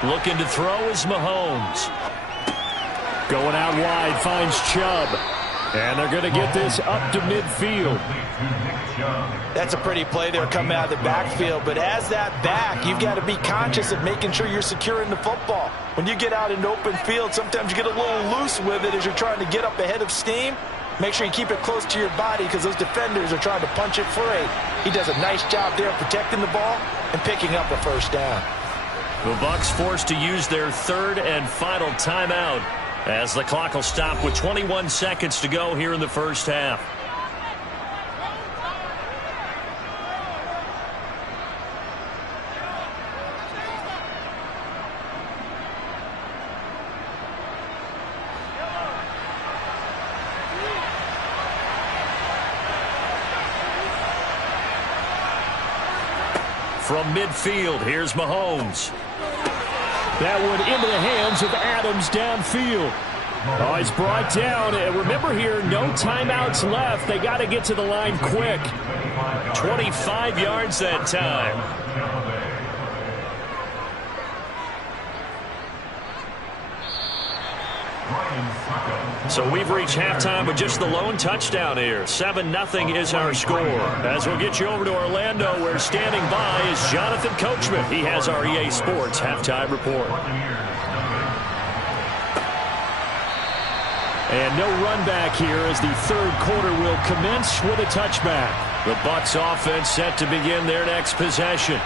Looking to throw is Mahomes. Going out wide, finds Chubb. And they're going to get this up to midfield. That's a pretty play there coming out of the backfield. But as that back, you've got to be conscious of making sure you're securing the football. When you get out in open field, sometimes you get a little loose with it as you're trying to get up ahead of steam. Make sure you keep it close to your body because those defenders are trying to punch it free. He does a nice job there protecting the ball and picking up a first down. The Bucs forced to use their 3rd and final timeout as the clock will stop with 21 seconds to go here in the first half. From midfield, here's Mahomes. That one into the hands of Adams downfield. Oh, he's brought down. And remember here, no timeouts left. They got to get to the line quick. 25 yards that time. So we've reached halftime with just the lone touchdown here. 7-0 is our score. As we'll get you over to Orlando, where standing by is Jonathan Coachman. He has our EA Sports halftime report. And no run back here as the 3rd quarter will commence with a touchback. The Bucs offense set to begin their next possession.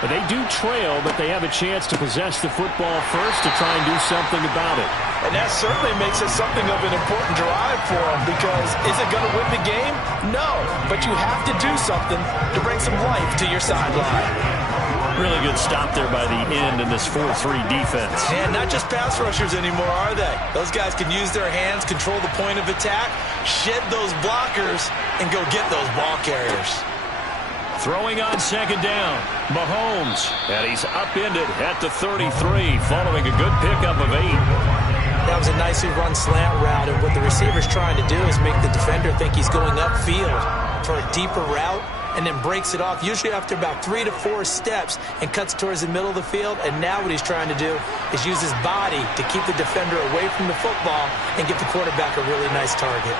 They do trail, but they have a chance to possess the football first to try and do something about it. And that certainly makes it something of an important drive for them because is it going to win the game? No, but you have to do something to bring some life to your sideline. Really good stop there by the end in this 4-3 defense. And not just pass rushers anymore, are they? Those guys can use their hands, control the point of attack, shed those blockers, and go get those ball carriers. Throwing on 2nd down, Mahomes, and he's upended at the 33 following a good pickup of 8. That was a nicely run slant route, and what the receiver's trying to do is make the defender think he's going upfield for a deeper route and then breaks it off, usually after about 3 to 4 steps, and cuts towards the middle of the field. And now what he's trying to do is use his body to keep the defender away from the football and give the quarterback a really nice target.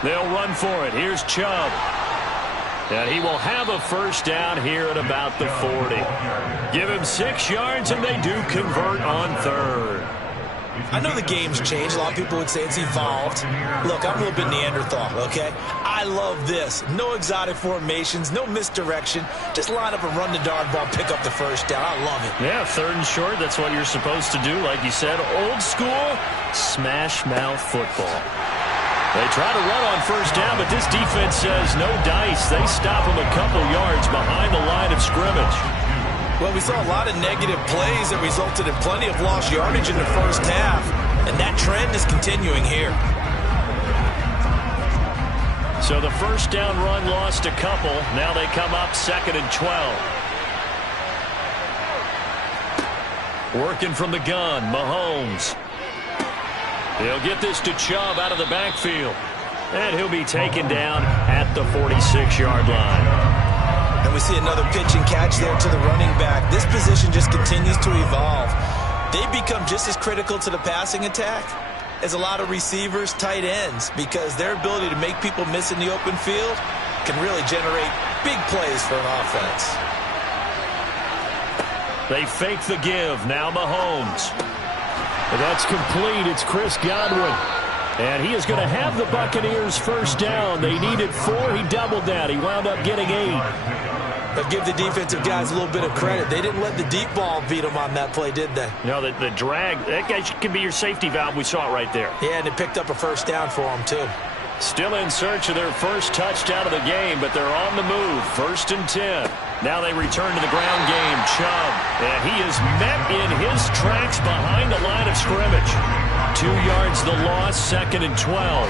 They'll run for it. Here's Chubb. And he will have a first down here at about the 40. Give him 6 yards, and they do convert on 3rd. I know the game's changed. A lot of people would say it's evolved. Look, I'm a little bit Neanderthal, okay? I love this. No exotic formations, no misdirection. Just line up and run the darn ball, pick up the first down. I love it. Yeah, 3rd and short, that's what you're supposed to do. Like you said, old school, smash mouth football. They try to run on first down, but this defense says no dice. They stop them a couple yards behind the line of scrimmage. Well, we saw a lot of negative plays that resulted in plenty of lost yardage in the first half, and that trend is continuing here. So the first down run lost a couple. Now they come up 2nd and 12. Working from the gun, Mahomes. He'll get this to Chubb out of the backfield. And he'll be taken down at the 46-yard line. And we see another pitch and catch there to the running back. This position just continues to evolve. They become just as critical to the passing attack as a lot of receivers, tight ends, because their ability to make people miss in the open field can really generate big plays for an offense. They fake the give. Now Mahomes. That's complete. It's Chris Godwin. And he is going to have the Buccaneers first down. They needed 4. He doubled that. He wound up getting 8. But give the defensive guys a little bit of credit. They didn't let the deep ball beat them on that play, did they? No, the drag, that guy can be your safety valve. We saw it right there. Yeah, and it picked up a first down for them, too. Still in search of their first touchdown of the game, but they're on the move. 1st and 10. Now they return to the ground game. Chubb. And he is met in his tracks behind the line of scrimmage. 2 yards the loss, 2nd and 12.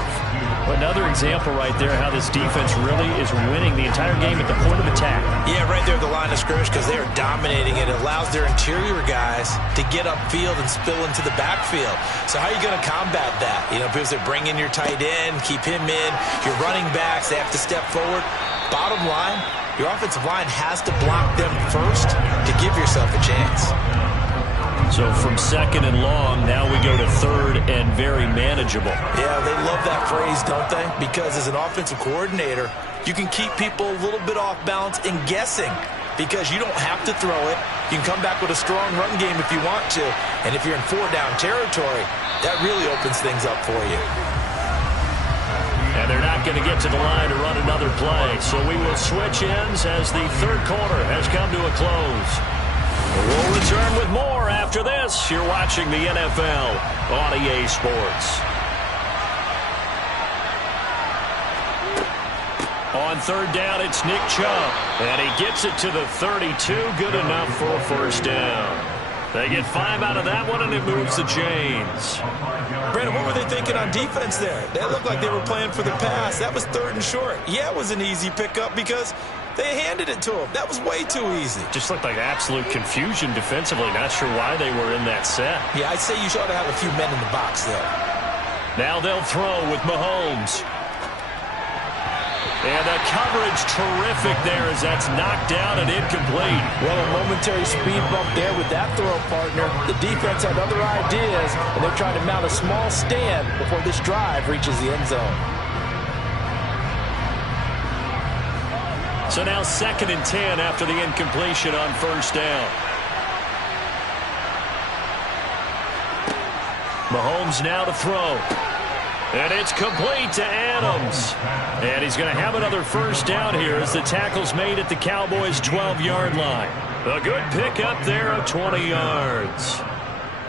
Another example right there how this defense really is winning the entire game at the point of attack. Yeah, right there at the line of scrimmage because they are dominating it. It allows their interior guys to get upfield and spill into the backfield. So how are you going to combat that? You know, because they bring in your tight end, keep him in. Your running backs, they have to step forward. Bottom line, your offensive line has to block them first to give yourself a chance. So from 2nd and long, now we go to 3rd and very manageable. Yeah, they love that phrase, don't they? Because as an offensive coordinator, you can keep people a little bit off balance and guessing because you don't have to throw it. You can come back with a strong run game if you want to. And if you're in 4-down territory, that really opens things up for you. And they're not going to get to the line to run another play. So we will switch ends as the 3rd quarter has come to a close. We'll return with more after this. You're watching the NFL on EA Sports. On 3rd down, it's Nick Chubb. And he gets it to the 32. Good enough for a first down. They get 5 out of that one, and it moves the chains. Brandon, what were they thinking on defense there? That looked like they were playing for the pass. That was 3rd and short. Yeah, it was an easy pickup because they handed it to him. That was way too easy. Just looked like absolute confusion defensively. Not sure why they were in that set. Yeah, I'd say you ought to have a few men in the box there. Now they'll throw with Mahomes. And the coverage terrific there as that's knocked down and incomplete. Well, a momentary speed bump there with that throw partner. The defense had other ideas, and they're trying to mount a small stand before this drive reaches the end zone. So now 2nd and 10 after the incompletion on first down. Mahomes now to throw. And it's complete to Adams. And he's going to have another first down here as the tackle's made at the Cowboys' 12-yard line. A good pickup there of 20 yards.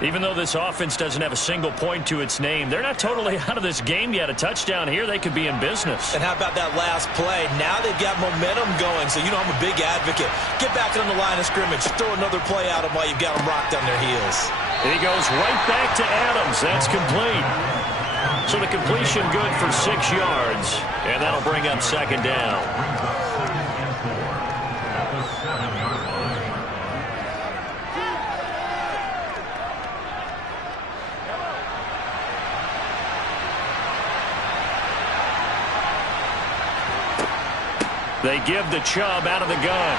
Even though this offense doesn't have a single point to its name, they're not totally out of this game yet. A touchdown here, they could be in business. And how about that last play? Now they've got momentum going, so you know I'm a big advocate. Get back on the line of scrimmage. Throw another play at them while you've got them rocked on their heels. He goes right back to Adams. That's complete. So the completion good for 6 yards, and that'll bring up 2nd down. They give the Chubb out of the gun.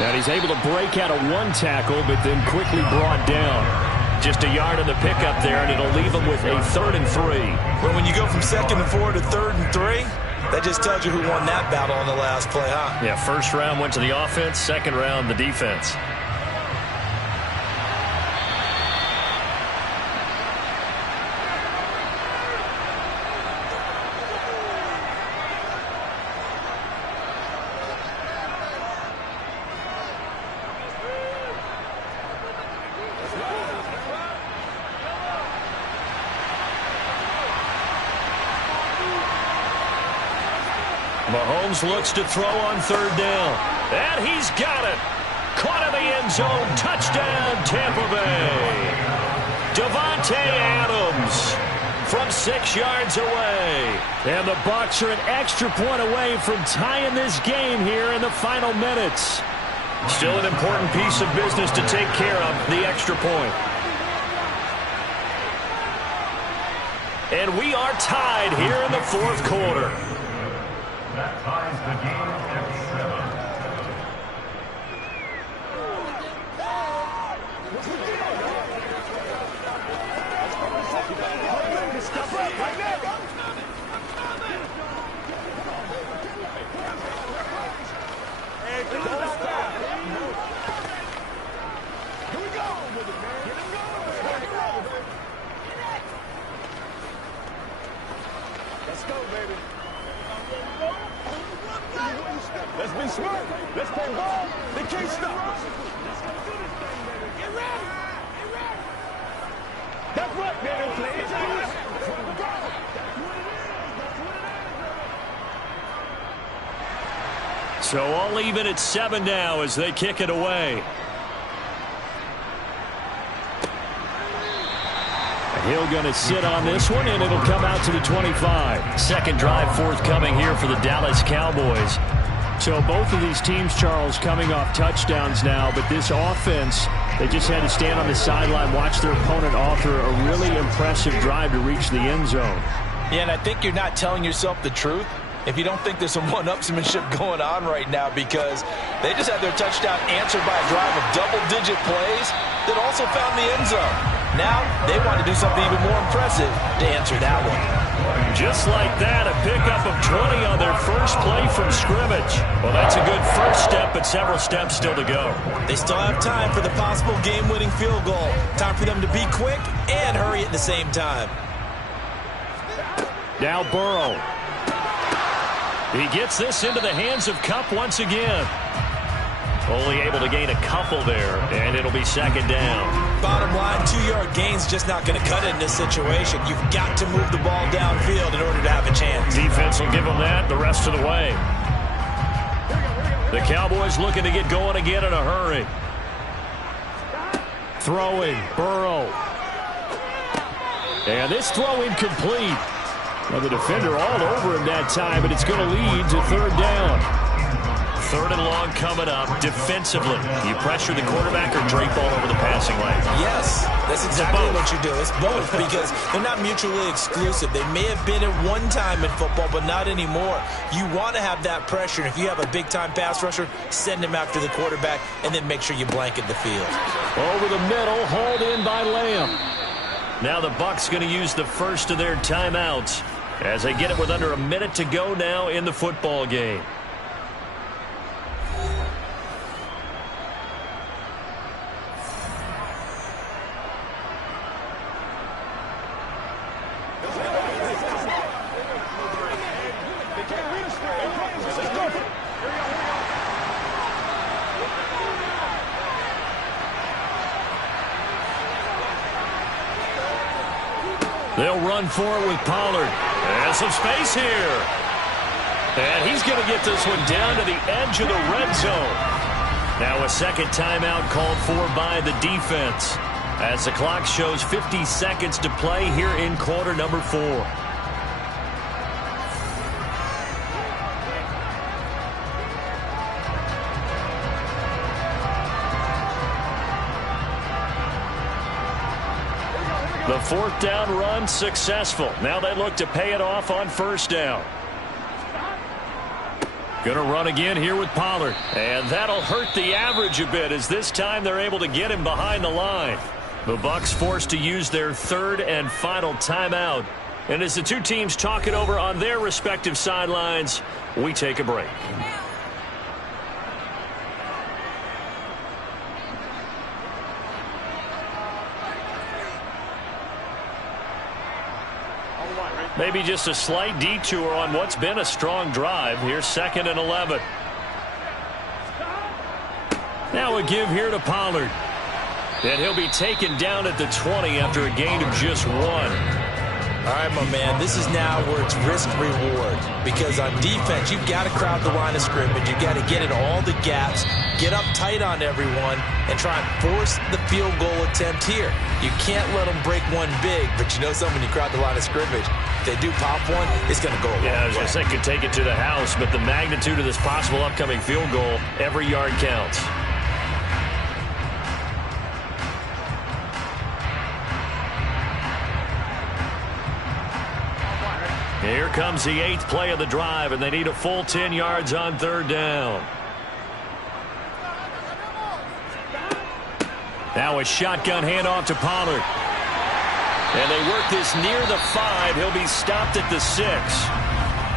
And he's able to break out of one tackle, but then quickly brought down. Just a yard on the pickup there, and it'll leave him with a 3rd and 3. But when you go from 2nd and 4 to 3rd and 3, that just tells you who won that battle on the last play, huh? Yeah, first round went to the offense, second round the defense. Mahomes looks to throw on third down. And he's got it. Caught in the end zone. Touchdown, Tampa Bay. Davante Adams from 6 yards away. And the Bucs are an extra point away from tying this game here in the final minutes. Still an important piece of business to take care of, the extra point. And we are tied here in the fourth quarter. That ties the game at 7. Let's go, baby. Let's be smart. Let's play ball. They can't stop us. Get ready. Get ready. That's right, baby. Play it. So all even at 7 now as they kick it away. Hill going to sit on this one, and it'll come out to the 25. Second drive forthcoming here for the Dallas Cowboys. So both of these teams, Charles, coming off touchdowns now, but this offense, they just had to stand on the sideline, watch their opponent author a really impressive drive to reach the end zone. Yeah, and I think you're not telling yourself the truth if you don't think there's some one-upsmanship going on right now, because they just had their touchdown answered by a drive of double-digit plays that also found the end zone. Now they want to do something even more impressive to answer that one. Just like that, a pickup of 20 on their first play from scrimmage. Well, that's a good first step, but several steps still to go. They still have time for the possible game-winning field goal. Time for them to be quick and hurry at the same time. Now Burrow. He gets this into the hands of Kupp once again. Only able to gain a couple there, and it'll be second down. Bottom line, 2-yard gain's just not going to cut it in this situation. You've got to move the ball downfield in order to have a chance. Defense will give them that the rest of the way. The Cowboys looking to get going again in a hurry. Throwing, Burrow. And this throw incomplete. Well, the defender all over him that time, but it's going to lead to third down. Third and long coming up. Defensively, you pressure the quarterback or drape all over the passing lane? Yes, that's exactly what you do. It's both, because they're not mutually exclusive. They may have been at one time in football, but not anymore. You want to have that pressure. And if you have a big-time pass rusher, send him after the quarterback, and then make sure you blanket the field. Over the middle, hauled in by Lamb. Now the Bucs going to use the first of their timeouts as they get it with under a minute to go now in the football game. They'll run for it with Pollard. And some space here. And he's going to get this one down to the edge of the red zone. Now a second timeout called for by the defense as the clock shows 50 seconds to play here in quarter number 4. The fourth down run successful. Now they look to pay it off on first down. Going to run again here with Pollard. And that'll hurt the average a bit as this time they're able to get him behind the line. The Bucs forced to use their third and final timeout. And as the two teams talk it over on their respective sidelines, we take a break. Maybe just a slight detour on what's been a strong drive. Here's 2nd and 11. Now a give here to Pollard. And he'll be taken down at the 20 after a gain of just 1. All right, my man, this is now where it's risk-reward, because on defense, you've got to crowd the line of scrimmage. You've got to get in all the gaps, get up tight on everyone, and try and force the field goal attempt here. You can't let them break one big, but you know something, when you crowd the line of scrimmage, if they do pop one, it's going to go a long way. I was going to say, could take it to the house, but the magnitude of this possible upcoming field goal, every yard counts. Here comes the 8th play of the drive, and they need a full 10 yards on 3rd down. Now a shotgun handoff to Pollard. And they work this near the 5. He'll be stopped at the 6.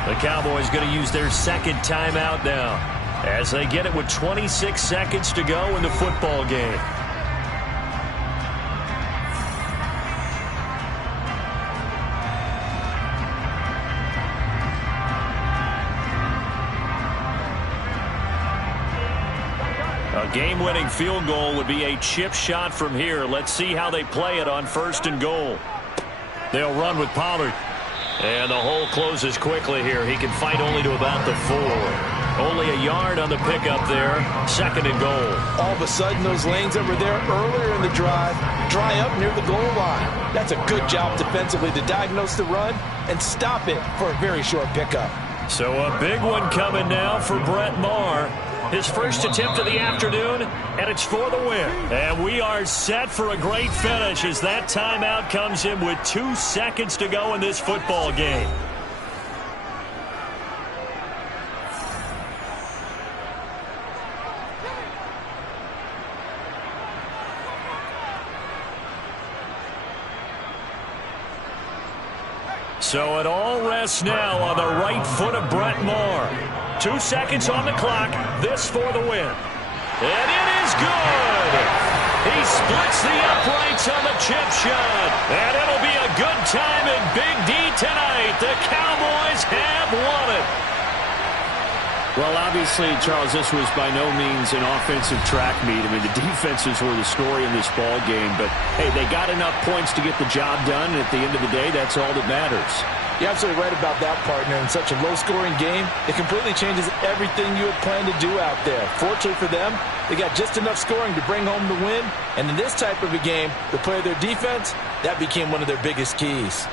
The Cowboys going to use their 2nd timeout now as they get it with 26 seconds to go in the football game. A game-winning field goal would be a chip shot from here. Let's see how they play it on 1st and goal. They'll run with Pollard. And the hole closes quickly here. He can fight only to about the 4. Only a yard on the pickup there. 2nd and goal. All of a sudden, those lanes that were there earlier in the drive dry up near the goal line. That's a good job defensively to diagnose the run and stop it for a very short pickup. So a big one coming now for Brett Maher. His first attempt of the afternoon, and it's for the win. And we are set for a great finish as that timeout comes in with 2 seconds to go in this football game. So it all rests now on the right foot of Brett Maher. 2 seconds on the clock. This for the win. And it is good. He splits the uprights on the chip shot. And it'll be a good time in Big D tonight. The Cowboys have won it. Well, obviously, Charles, this was by no means an offensive track meet. I mean, the defenses were the story in this ball game. But, hey, they got enough points to get the job done. And at the end of the day, that's all that matters. You're absolutely right about that, partner. In such a low-scoring game, it completely changes everything you had planned to do out there. Fortunately for them, they got just enough scoring to bring home the win. And in this type of a game, the play of their defense, that became one of their biggest keys.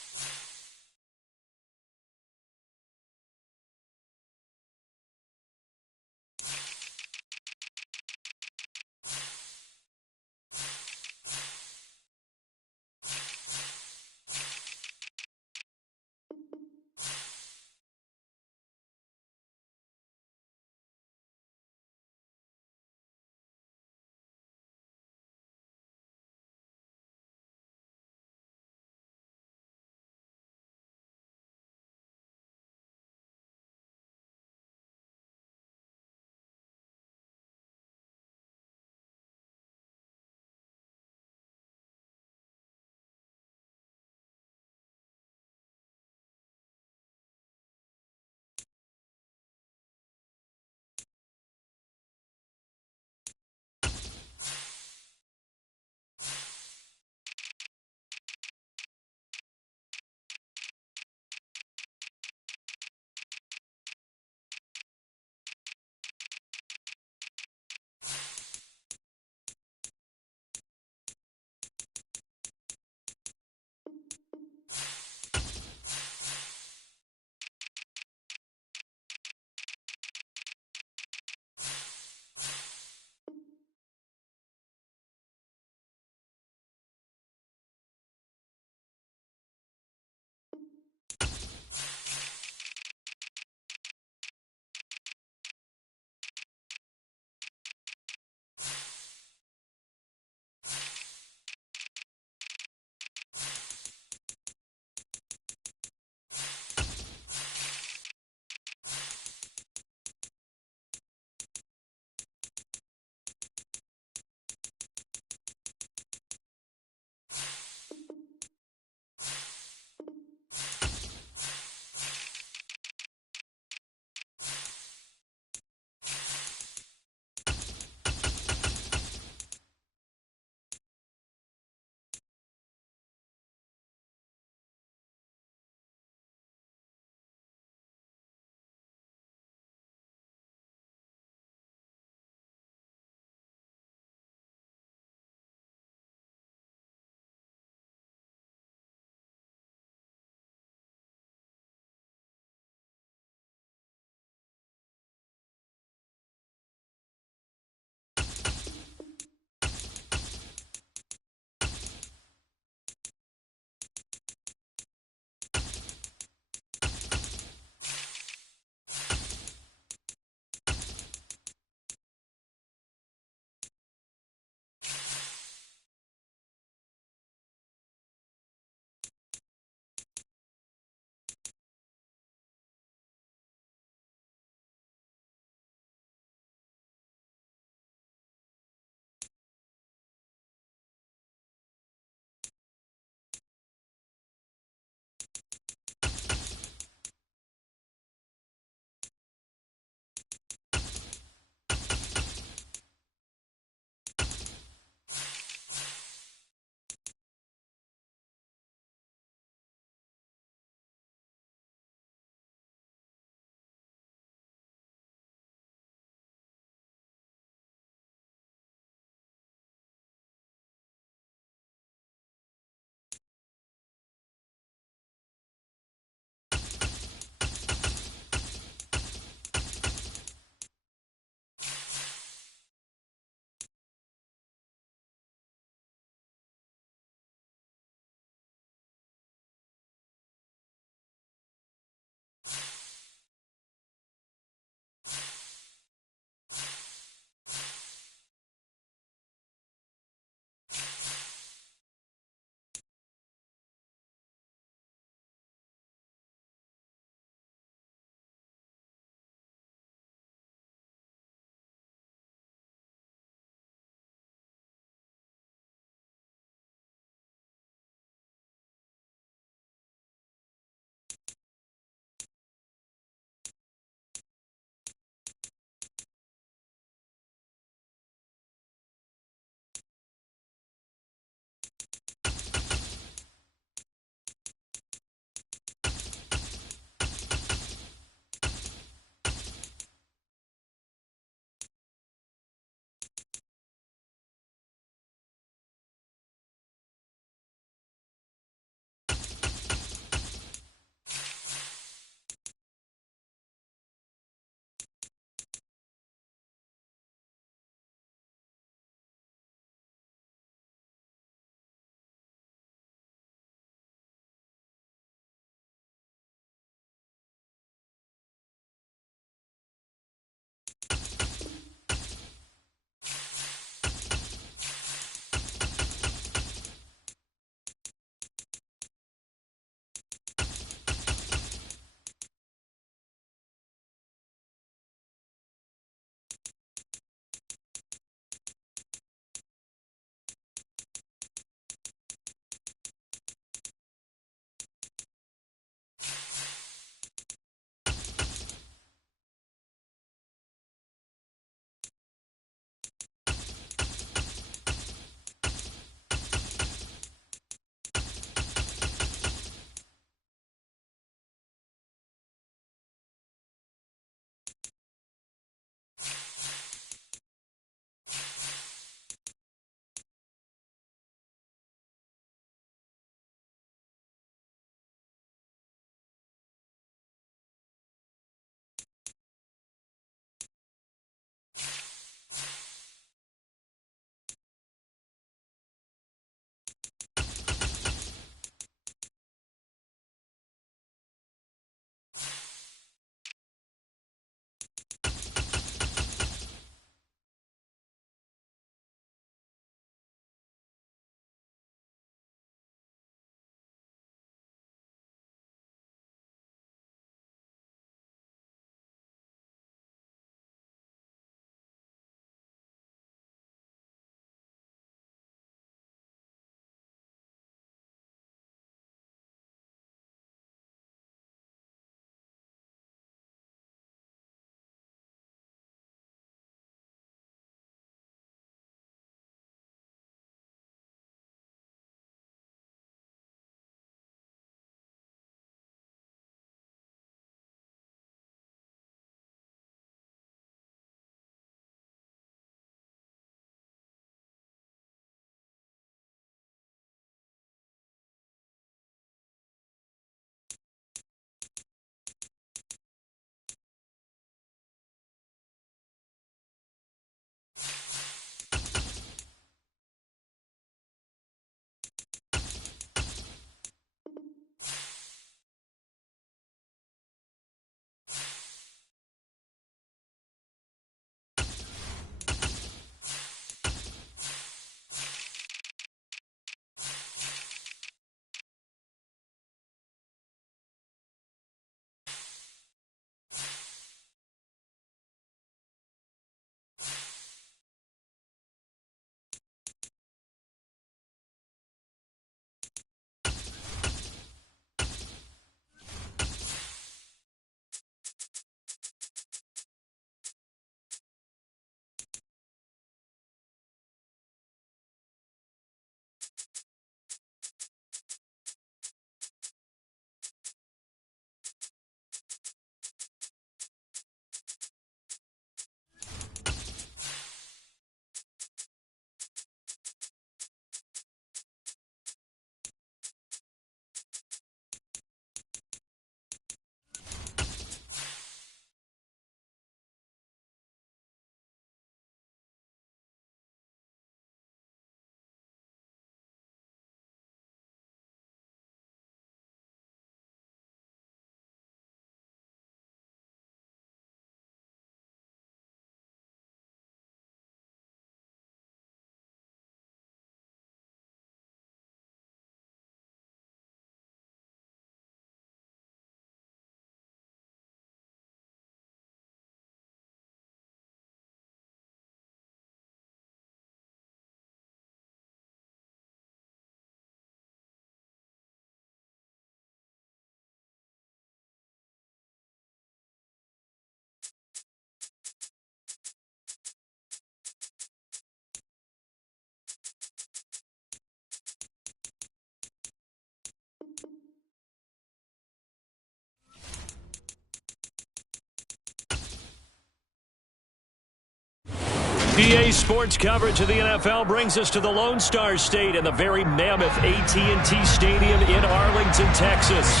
EA Sports coverage of the NFL brings us to the Lone Star State and the very mammoth AT&T Stadium in Arlington, Texas.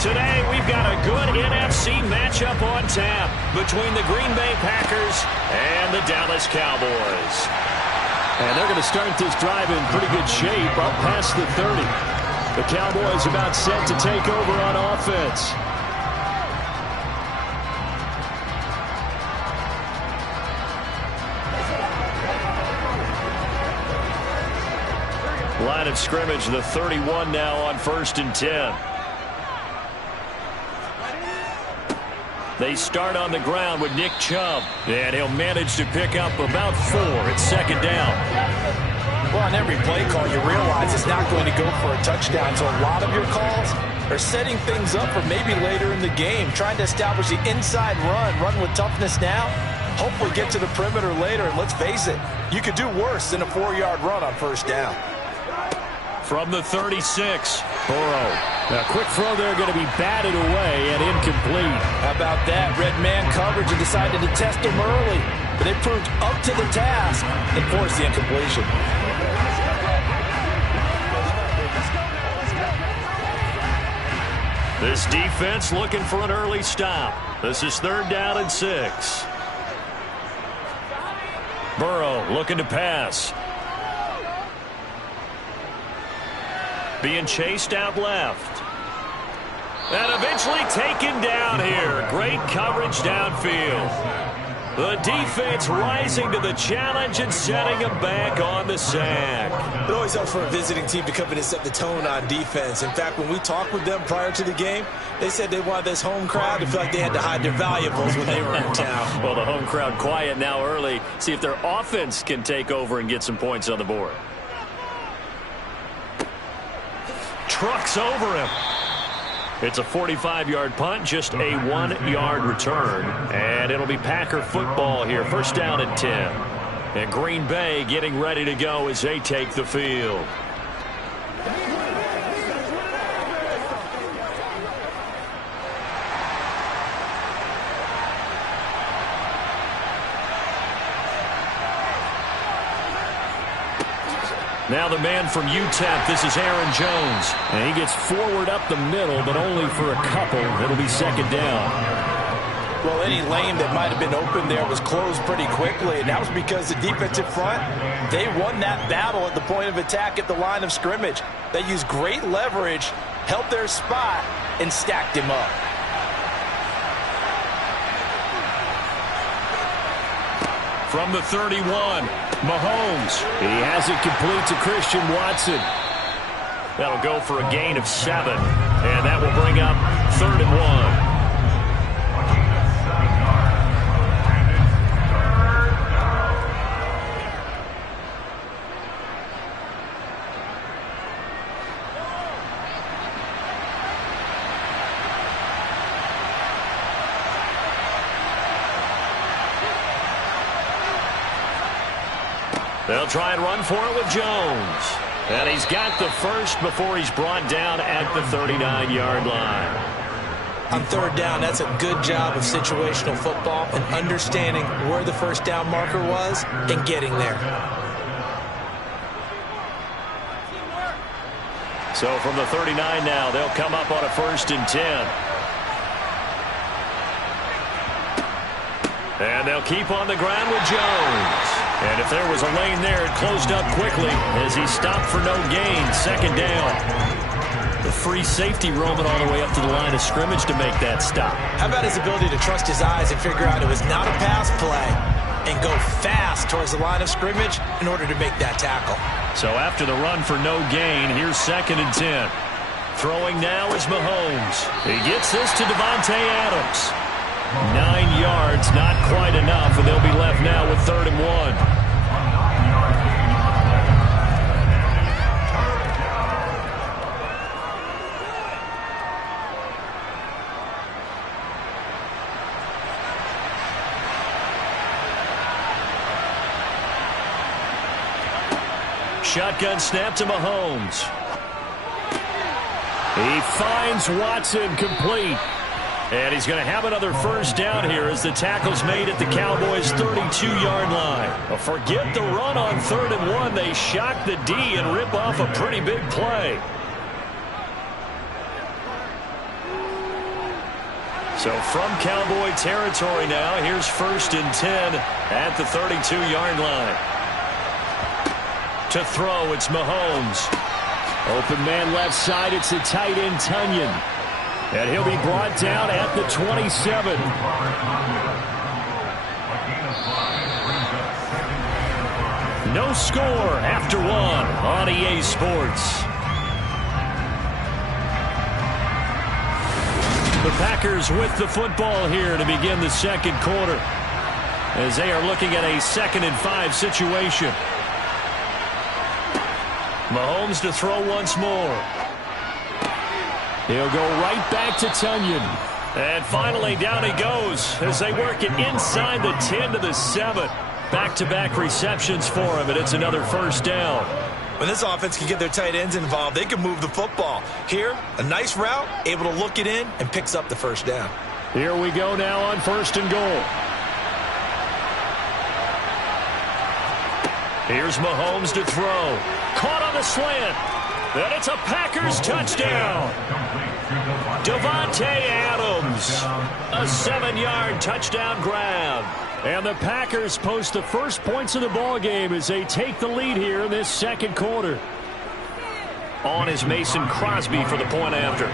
Today, we've got a good NFC matchup on tap between the Green Bay Packers and the Dallas Cowboys. And they're going to start this drive in pretty good shape up past the 30. The Cowboys about set to take over on offense. Line of scrimmage, the 31 now on 1st and 10. They start on the ground with Nick Chubb, and he'll manage to pick up about 4 at 2nd down. Well, on every play call, you realize it's not going to go for a touchdown, so a lot of your calls are setting things up for maybe later in the game, trying to establish the inside run with toughness now, hopefully get to the perimeter later, and let's face it, you could do worse than a 4-yard run on 1st down. From the 36, Burrow. A quick throw there going to be batted away and incomplete. How about that? Red man coverage and decided to test him early. But they proved up to the task and forced the incompletion. this defense looking for an early stop. This is 3rd down and 6. Burrow looking to pass. Being chased out left. And eventually taken down here. Great coverage downfield. The defense rising to the challenge and setting him back on the sack. It always helps for a visiting team to come in and set the tone on defense. In fact, when we talked with them prior to the game, they said they wanted this home crowd to feel like they had to hide their valuables when they were in town. Well, the home crowd quiet now early. See if their offense can take over and get some points on the board. Trucks over him. It's a 45-yard punt, just a 1-yard return. And it'll be Packer football here. 1st down and 10. And Green Bay getting ready to go as they take the field. Now the man from UTEP, this is Aaron Jones. And he gets forward up the middle, but only for a couple. It'll be 2nd down. Well, any lane that might have been open there was closed pretty quickly, and that was because the defensive front, they won that battle at the point of attack at the line of scrimmage. They used great leverage, held their spot, and stacked him up. From the 31, Mahomes. He has it complete to Christian Watson. That'll go for a gain of 7. And that will bring up 3rd and 1. They'll try and run for it with Jones. And he's got the first before he's brought down at the 39-yard line. On 3rd down, that's a good job of situational football and understanding where the 1st down marker was and getting there. So from the 39 now, they'll come up on a 1st and 10. And they'll keep on the ground with Jones. And if there was a lane there, it closed up quickly as he stopped for no gain. 2nd down. The free safety roaming all the way up to the line of scrimmage to make that stop. How about his ability to trust his eyes and figure out it was not a pass play and go fast towards the line of scrimmage in order to make that tackle. So after the run for no gain, here's 2nd and 10. Throwing now is Mahomes. He gets this to Devontae Adams. 9 yards, not quite enough, and they'll be left now with 3rd and 1. Shotgun snap to Mahomes. He finds Watson complete. And he's going to have another first down here as the tackle's made at the Cowboys' 32-yard line. Forget the run on 3rd and 1. They shock the D and rip off a pretty big play. So from Cowboy territory now, here's 1st and 10 at the 32-yard line. To throw, it's Mahomes. Open man left side, it's the tight end Tonyan. And he'll be brought down at the 27. No score after 1 on EA Sports. The Packers with the football here to begin the second quarter as they are looking at a 2nd and 5 situation. Mahomes to throw once more. He'll go right back to Tonyan. And finally down he goes as they work it inside the 10 to the 7. Back-to-back receptions for him, and it's another first down. When this offense can get their tight ends involved, they can move the football. Here, a nice route, able to look it in, and picks up the first down. Here we go now on 1st and goal. Here's Mahomes to throw. Caught on the slant. And it's a Packers touchdown. Davante Adams. A 7-yard touchdown grab. And the Packers post the first points of the ball game as they take the lead here in this second quarter. On is Mason Crosby for the point after.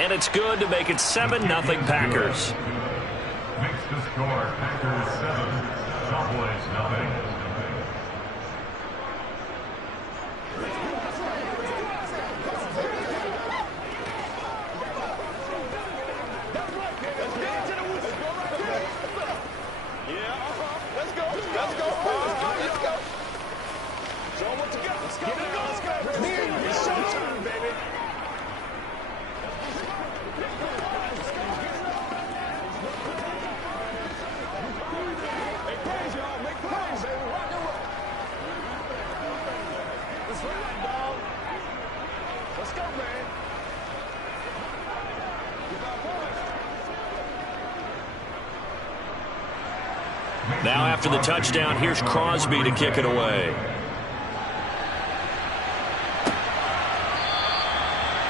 And it's good to make it 7-0 Packers. Makes the score Packers 7, Cowboys 0. Now after the touchdown, here's Crosby to kick it away.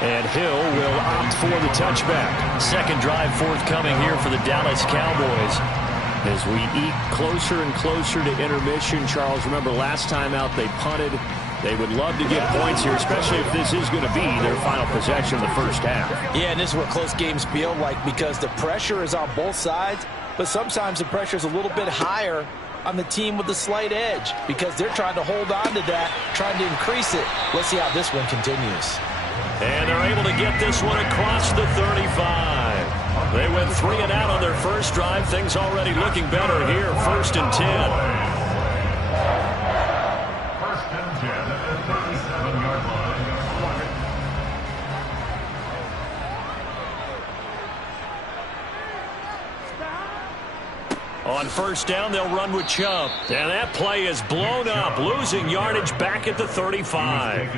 And Hill will opt for the touchback. Second drive forthcoming here for the Dallas Cowboys. As we eke closer and closer to intermission, Charles, remember last time out they punted. They would love to get points here, especially if this is going to be their final possession of the first half. Yeah, and this is what close games feel like because the pressure is on both sides, but sometimes the pressure is a little bit higher on the team with the slight edge because they're trying to hold on to that, trying to increase it. Let's see how this one continues. And they're able to get this one across the 35. They went 3 and out on their first drive. Things already looking better here. 1st and 10. 1st and 10 at the 37-yard line. On first down, they'll run with Chubb. And that play is blown up, losing yardage back at the 35.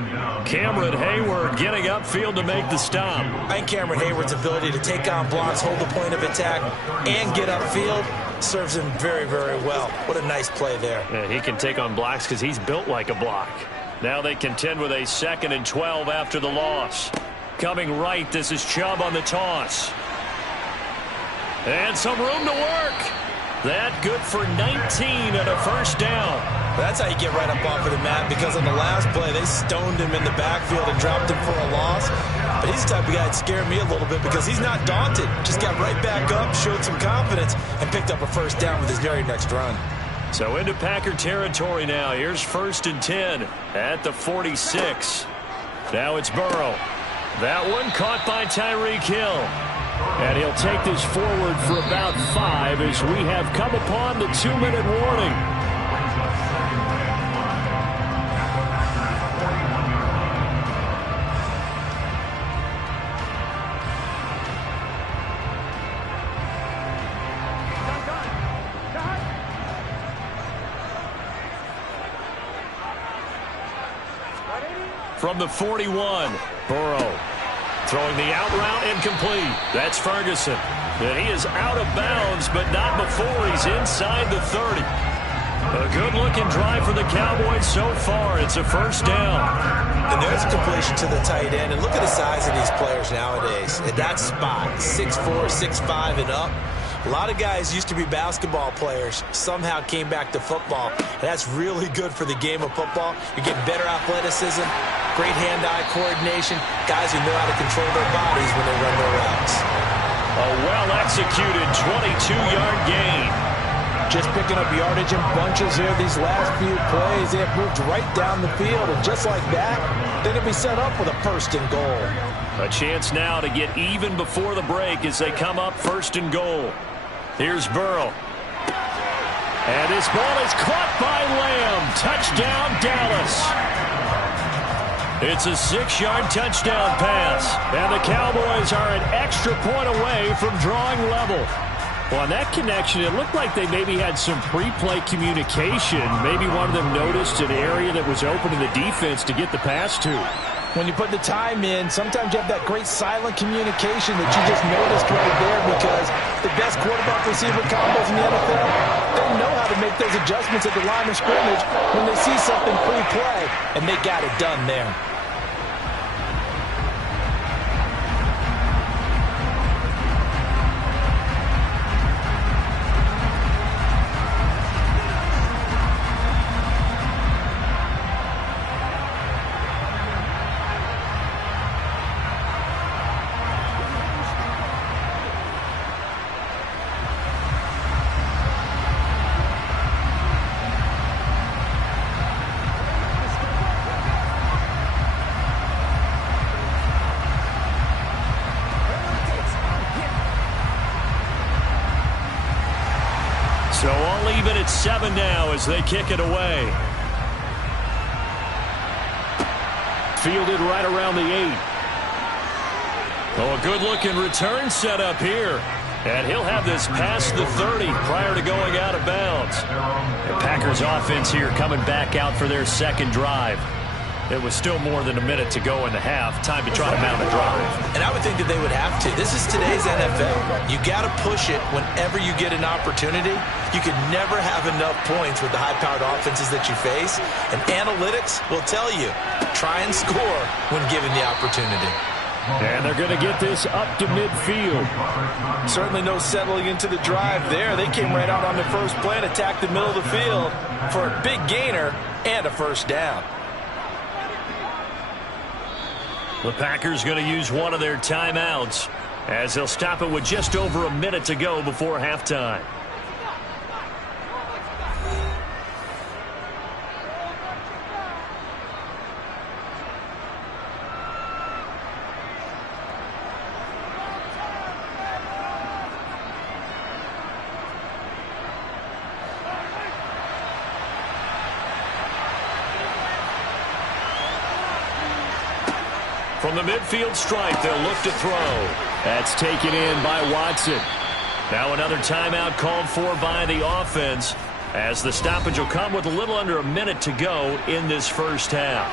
Cameron Hayward getting upfield to make the stop. I think Cameron Hayward's ability to take on blocks, hold the point of attack, and get upfield serves him very, very well. What a nice play there. Yeah, he can take on blocks because he's built like a block. Now they contend with a 2nd and 12 after the loss. Coming right, this is Chubb on the toss. And some room to work. That good for 19 and a first down. That's how you get right up off of the mat because on the last play, they stoned him in the backfield and dropped him for a loss. But he's the type of guy that scared me a little bit because he's not daunted. Just got right back up, showed some confidence, and picked up a first down with his very next run. So into Packer territory now. Here's 1st and 10 at the 46. Now it's Burrow. That one caught by Tyreek Hill. And he'll take this forward for about 5 as we have come upon the 2-minute warning. from the 41. Burrow throwing the out route incomplete. That's Ferguson. And he is out of bounds, but not before he's inside the 30. A good-looking drive for the Cowboys so far. It's a first down. And there's a completion to the tight end. And look at the size of these players nowadays. At that spot, 6'4", 6'5", and up. A lot of guys used to be basketball players, somehow came back to football. And that's really good for the game of football. You're getting better athleticism, great hand-eye coordination, guys who know how to control their bodies when they run their routes. A well-executed 22-yard gain. Just picking up yardage in bunches here these last few plays. They have moved right down the field, and just like that, they're going to be set up with a first and goal. A chance now to get even before the break as they come up first and goal. Here's Burrow. And this ball is caught by Lamb. Touchdown, Dallas. It's a 6-yard touchdown pass. And the Cowboys are an extra point away from drawing level. Well, on that connection, it looked like they maybe had some pre-play communication. Maybe one of them noticed an area that was open to the defense to get the pass to. When you put the time in, sometimes you have that great silent communication that you just noticed right there, because the best quarterback-receiver combos in the NFL, they know how to make those adjustments at the line of scrimmage when they see something pre-play, and they got it done there. So all even at 7 now as they kick it away. Fielded right around the 8. Oh, a good-looking return set up here. And he'll have this past the 30 prior to going out of bounds. The Packers offense here coming back out for their second drive. It was still more than a minute to go in the half. Time to try to mount a drive. And I would think that they would have to. This is today's NFL. You got to push it whenever you get an opportunity. You can never have enough points with the high-powered offenses that you face. And analytics will tell you, try and score when given the opportunity. And they're going to get this up to midfield. Certainly no settling into the drive there. They came right out on the first play and attacked the middle of the field for a big gainer and a first down. The Packers going to use one of their timeouts as they'll stop it with just over a minute to go before halftime. From the midfield stripe, they'll look to throw. That's taken in by Watson. Now another timeout called for by the offense as the stoppage will come with a little under a minute to go in this first half.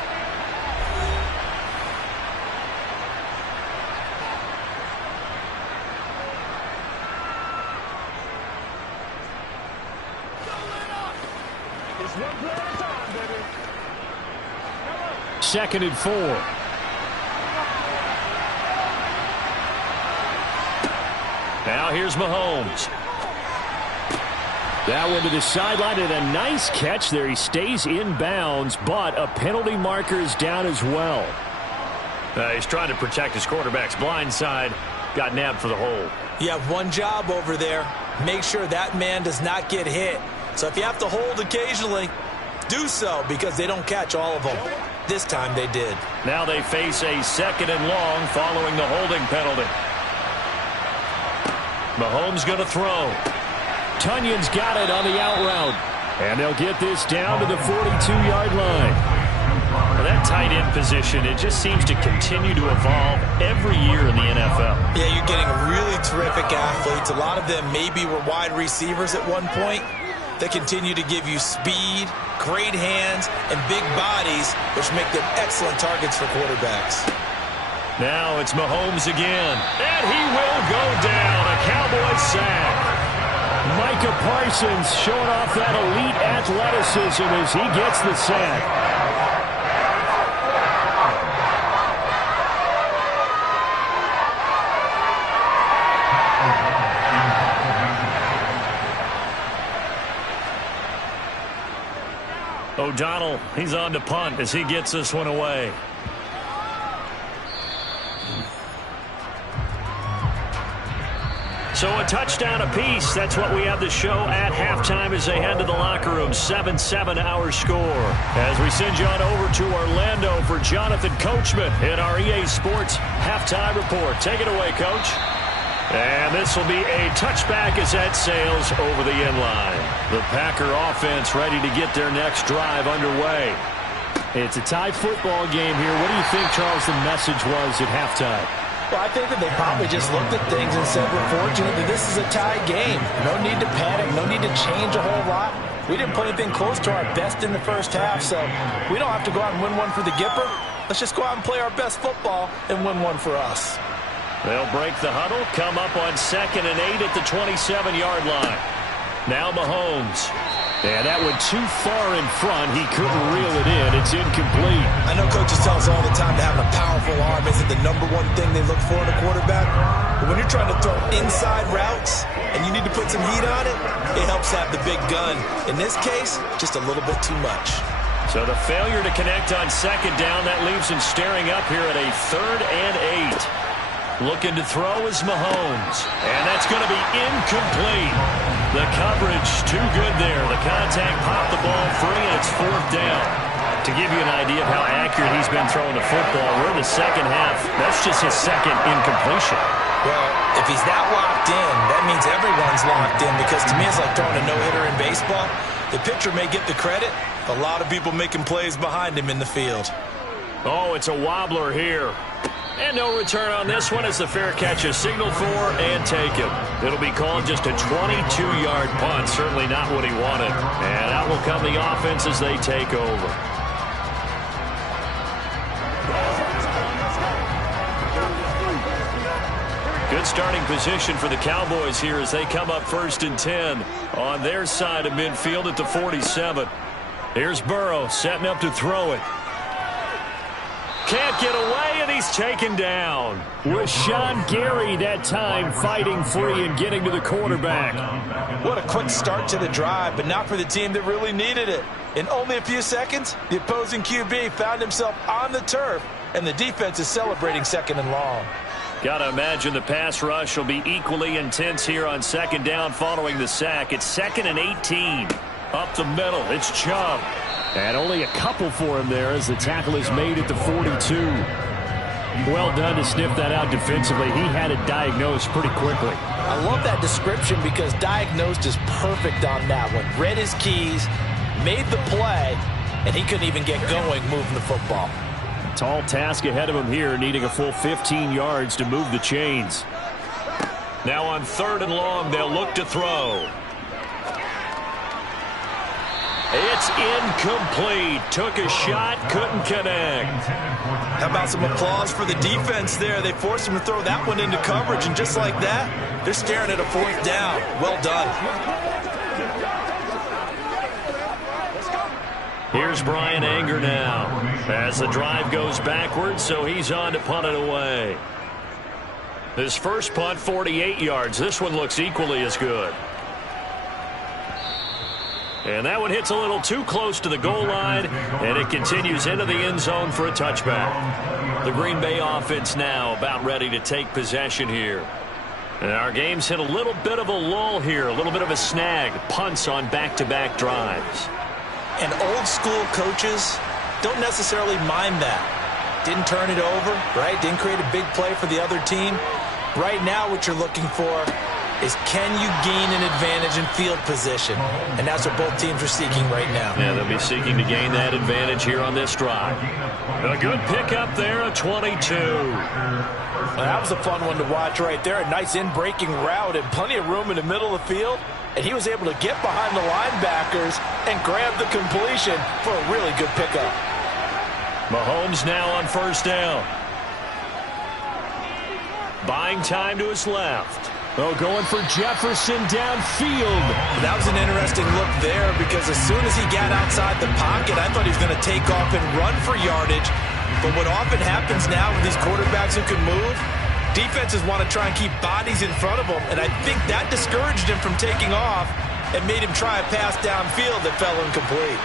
Second and 4. Now here's Mahomes. That one to the sideline, and a nice catch there. He stays in bounds, but a penalty marker is down as well. He's trying to protect his quarterback's blind side. Got nabbed for the hold. You have one job over there. Make sure that man does not get hit. So if you have to hold occasionally, do so, because they don't catch all of them. This time they did. Now they face a second and long following the holding penalty. Mahomes going to throw. Tunyon's got it on the out route. And they'll get this down to the 42-yard line. Well, that tight end position, it just seems to continue to evolve every year in the NFL. Yeah, you're getting really terrific athletes. A lot of them maybe were wide receivers at one point. They continue to give you speed, great hands, and big bodies, which make them excellent targets for quarterbacks. Now it's Mahomes again, and he will go down. A Cowboys sack. Micah Parsons showing off that elite athleticism as he gets the sack. O'Donnell, he's on to punt as he gets this one away. So a touchdown apiece. That's what we have the show at halftime as they head to the locker room. 7-7 our score. As we send you on over to Orlando for Jonathan Coachman in our EA Sports halftime report. Take it away, Coach. And this will be a touchback as that sails over the end line. The Packer offense ready to get their next drive underway. It's a tie football game here. What do you think, Charles, the message was at halftime? Well, I think that they probably just looked at things and said, we're fortunate that this is a tie game. No need to panic. No need to change a whole lot. We didn't play anything close to our best in the first half, so we don't have to go out and win one for the Gipper. Let's just go out and play our best football and win one for us. They'll break the huddle, come up on 2nd and 8 at the 27-yard line. Now Mahomes. And that went too far in front. He couldn't reel it in. It's incomplete. I know coaches tell us all the time that having a powerful arm isn't the #1 thing they look for in a quarterback. But when you're trying to throw inside routes and you need to put some heat on it, it helps have the big gun. In this case, just a little bit too much. So the failure to connect on 2nd down, that leaves him staring up here at a 3rd and 8. Looking to throw is Mahomes. And that's going to be incomplete. The coverage too good there. The contact popped the ball free, and it's 4th down. To give you an idea of how accurate he's been throwing the football, we're in the second half. That's just his 2nd incompletion. Well, if he's that locked in, that means everyone's locked in, because to me it's like throwing a no-hitter in baseball. The pitcher may get the credit. A lot of people making plays behind him in the field. Oh, it's a wobbler here. And no return on this one as the fair catch is signaled for and taken. It'll be called just a 22-yard punt. Certainly not what he wanted. And out will come the offense as they take over. Good starting position for the Cowboys here as they come up 1st and 10 on their side of midfield at the 47. Here's Burrow setting up to throw it. Can't get away, and he's taken down. Rashawn Gary that time fighting free and getting to the quarterback. What a quick start to the drive, but not for the team that really needed it. In only a few seconds, the opposing QB found himself on the turf, and the defense is celebrating 2nd and long. Got to imagine the pass rush will be equally intense here on 2nd down following the sack. It's 2nd and 18. Up the middle, it's Chubb. And only a couple for him there as the tackle is made at the 42. Well done to sniff that out defensively. He had it diagnosed pretty quickly. I love that description because diagnosed is perfect on that one. Read his keys, made the play, and he couldn't even get going moving the football. Tall task ahead of him here, needing a full 15 yards to move the chains. Now on 3rd and long, they'll look to throw. It's incomplete. Took a shot, couldn't connect. How about some applause for the defense there? They forced him to throw that one into coverage, and just like that, they're staring at a 4th down. Well done. Here's Brian Anger now as the drive goes backwards, so he's on to punt it away. His first punt, 48 yards. This one looks equally as good. And that one hits a little too close to the goal line, and it continues into the end zone for a touchback. The Green Bay offense now about ready to take possession here. And our game's hit a little bit of a lull here, a little bit of a snag. Punts on back-to-back drives. And old-school coaches don't necessarily mind that. Didn't turn it over, right? Didn't create a big play for the other team. Right now what you're looking for is can you gain an advantage in field position? And that's what both teams are seeking right now. Yeah, they'll be seeking to gain that advantage here on this drive. A good pickup there, a 22. Well, that was a fun one to watch right there. A nice in-breaking route and plenty of room in the middle of the field. And he was able to get behind the linebackers and grab the completion for a really good pickup. Mahomes now on first down. Buying time to his left. Oh, going for Jefferson downfield. That was an interesting look there because as soon as he got outside the pocket, I thought he was going to take off and run for yardage. But what often happens now with these quarterbacks who can move, defenses want to try and keep bodies in front of them, and I think that discouraged him from taking off and made him try a pass downfield that fell incomplete.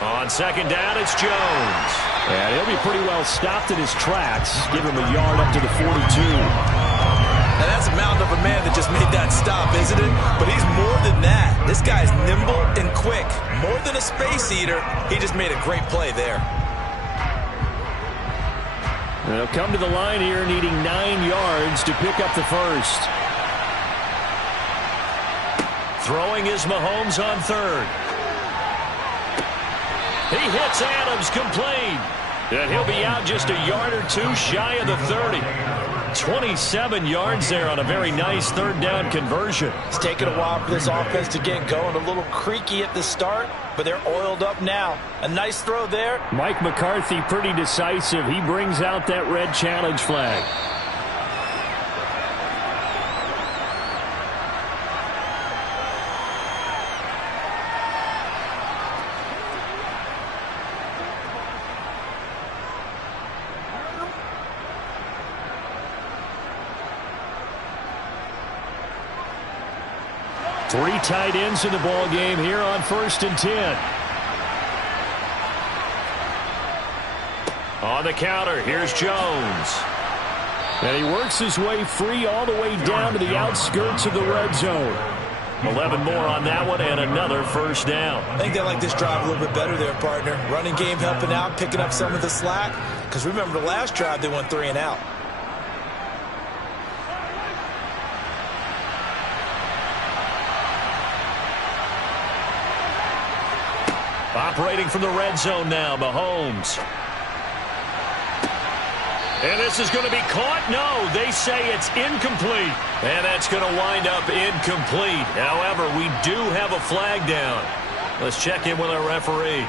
On second down, it's Jones. And he'll be pretty well stopped in his tracks. Give him a yard up to the 42. Now, that's a mountain of a man that just made that stop, isn't it? But he's more than that. This guy's nimble and quick. More than a space eater, he just made a great play there. They'll come to the line here needing 9 yards to pick up the first. Throwing is Mahomes on third. He hits Adams complete. And he'll be out just a yard or two shy of the 30. 27 yards there on a very nice third down conversion. It's taken a while for this offense to get going. A little creaky at the start, but they're oiled up now. A nice throw there. Mike McCarthy pretty decisive. He brings out that red challenge flag. Three tight ends in the ball game here on 1st and 10. On the counter, here's Jones. And he works his way free all the way down to the outskirts of the red zone. 11 more on that one and another first down. I think they like this drive a little bit better there, partner. Running game helping out, picking up some of the slack. Because remember, the last drive they went 3 and out. Operating from the red zone now, Mahomes. And this is going to be caught? No, they say it's incomplete. And that's going to wind up incomplete. However, we do have a flag down. Let's check in with our referee.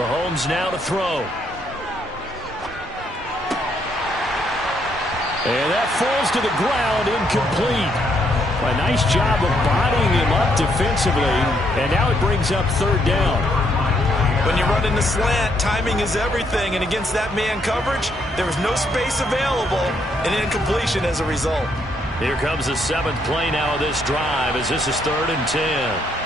Mahomes now to throw. And that falls to the ground, incomplete. A nice job of bodying him up defensively. And now it brings up third down. When you run in the slant, timing is everything. And against that man coverage, there was no space available. And incompletion as a result. Here comes the 7th play now of this drive as this is 3rd and 10.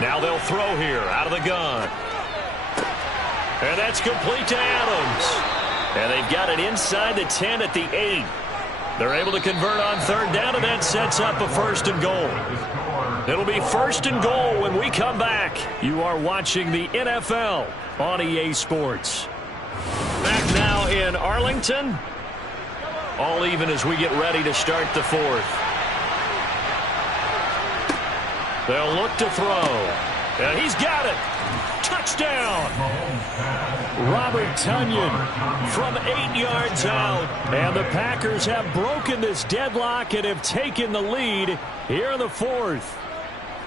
Now they'll throw here out of the gun. And that's complete to Adams. And they've got it inside the 10 at the 8. They're able to convert on third down, and that sets up a 1st and goal. It'll be 1st and goal when we come back. You are watching the NFL on EA Sports. Back now in Arlington. All even as we get ready to start the 4th. They'll look to throw. And he's got it. Touchdown. Robert Tonyan from 8 yards out. And the Packers have broken this deadlock and have taken the lead here in the 4th.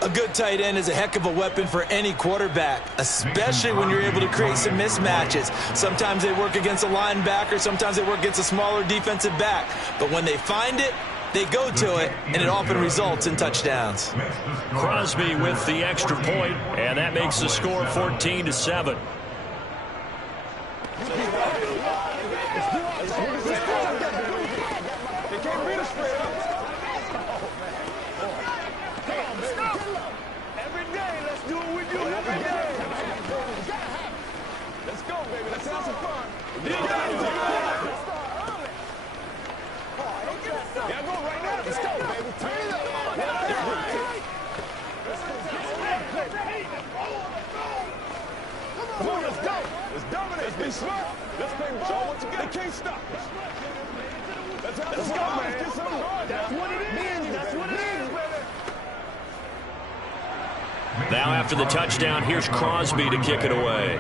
A good tight end is a heck of a weapon for any quarterback, especially when you're able to create some mismatches. Sometimes they work against a linebacker. Sometimes they work against a smaller defensive back. But when they find it, they go to it, and it often results in touchdowns. Crosby with the extra point, and that makes the score 14-7. Every day, Come on, let's go. Let's dominate. Let's be smart. Let's play ball. Once again, they can't stop us. Let's go, man. That's what it is. That's what it is, brother. Now after the touchdown, here's Crosby to kick it away.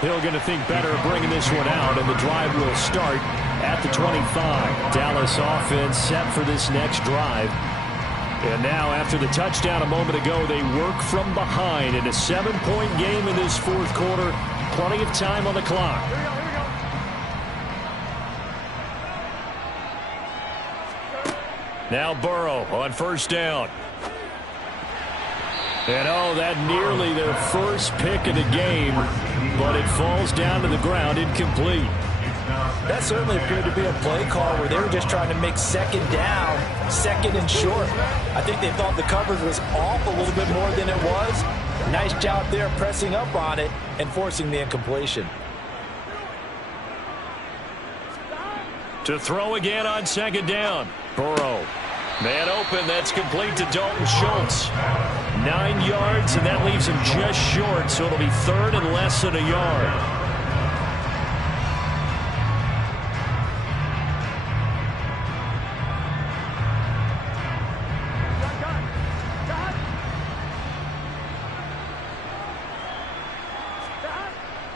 Hill going to think better of bringing this one out, and the drive will start at the 25. Dallas offense set for this next drive. And now after the touchdown a moment ago, they work from behind in a 7-point game in this fourth quarter. Plenty of time on the clock. Now Burrow on first down. And oh, that nearly their first pick of the game, but it falls down to the ground incomplete. That certainly appeared to be a play call where they were just trying to make second down, second and short. I think they thought the coverage was off a little bit more than it was. Nice job there pressing up on it and forcing the incompletion. To throw again on second down. Burrow. Man open, that's complete to Dalton Schultz. 9 yards, and that leaves him just short, so it'll be third and less than a yard.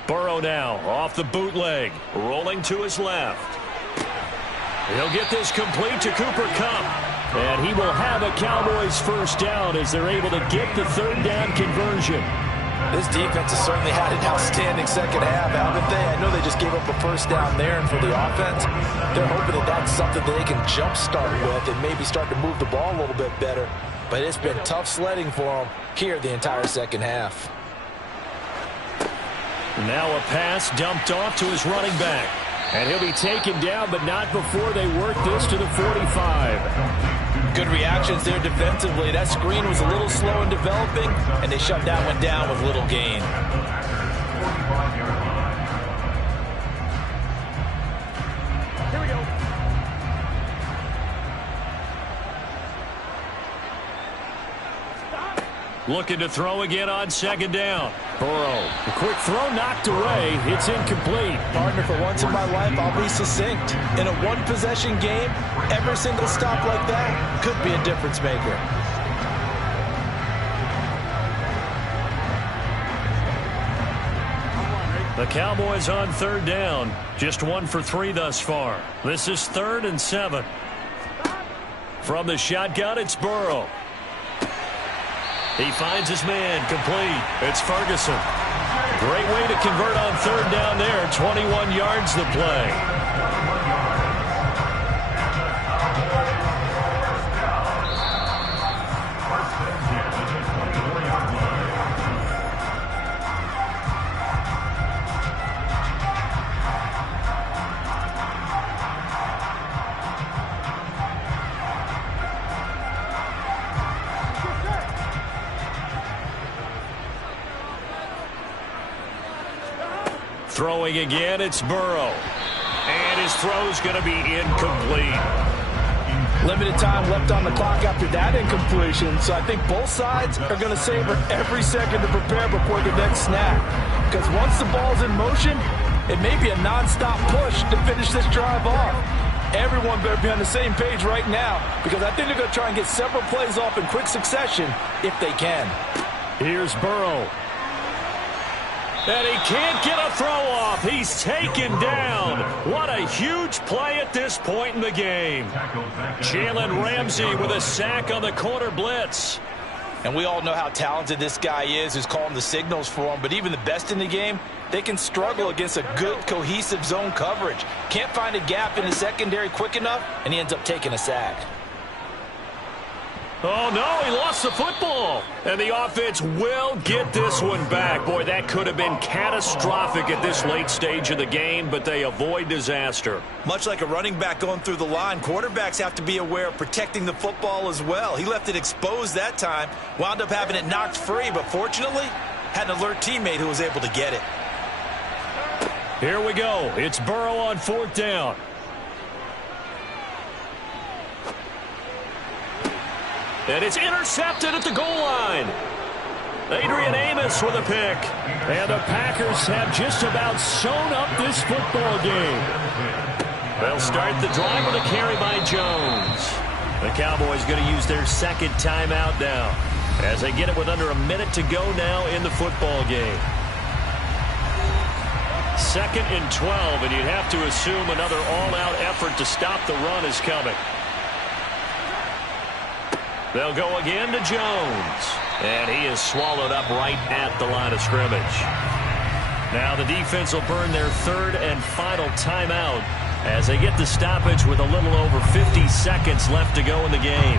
Burrow now off the bootleg, rolling to his left. He'll get this complete to Cooper Kupp. And he will have a Cowboys first down as they're able to get the third down conversion. This defense has certainly had an outstanding second half, haven't they? I know they just gave up a first down there, and for the offense, they're hoping that that's something that they can jumpstart with and maybe start to move the ball a little bit better. But it's been tough sledding for them here the entire second half. Now a pass dumped off to his running back. And he'll be taken down, but not before they work this to the 45. Good reactions there defensively. That screen was a little slow in developing, and they shut that one down with little gain. Here we go. Looking to throw again on second down. Burrow. A quick throw knocked away. It's incomplete. Partner, for once in my life, I'll be succinct. In a one-possession game, every single stop like that could be a difference maker. The Cowboys on third down. Just 1 for 3 thus far. This is 3rd and 7. From the shotgun, it's Burrow. He finds his man, complete. It's Ferguson. Great way to convert on third down there. 21 yards the play. Throwing again, it's Burrow. And his throw's going to be incomplete. Limited time left on the clock after that incompletion, so I think both sides are going to savor every second to prepare before the next snap. Because once the ball's in motion, it may be a nonstop push to finish this drive off. Everyone better be on the same page right now, because I think they're going to try and get several plays off in quick succession if they can. Here's Burrow. And he can't get a throw off. He's taken down. What a huge play at this point in the game. Jalen Ramsey with a sack on the corner blitz. And we all know how talented this guy is who's calling the signals for him. But even the best in the game, they can struggle against a good, cohesive zone coverage. Can't find a gap in the secondary quick enough, and he ends up taking a sack. Oh, no, he lost the football. And the offense will get this one back. Boy, that could have been catastrophic at this late stage of the game, but they avoid disaster. Much like a running back going through the line, quarterbacks have to be aware of protecting the football as well. He left it exposed that time, wound up having it knocked free, but fortunately, had an alert teammate who was able to get it. Here we go. It's Burrow on 4th down. And it's intercepted at the goal line. Adrian Amos with a pick. And the Packers have just about sewn up this football game. They'll start the drive with a carry by Jones. The Cowboys going to use their second timeout now as they get it with under a minute to go now in the football game. 2nd and 12, and you'd have to assume another all-out effort to stop the run is coming. They'll go again to Jones, and he is swallowed up right at the line of scrimmage. Now the defense will burn their 3rd and final timeout as they get the stoppage with a little over 50 seconds left to go in the game.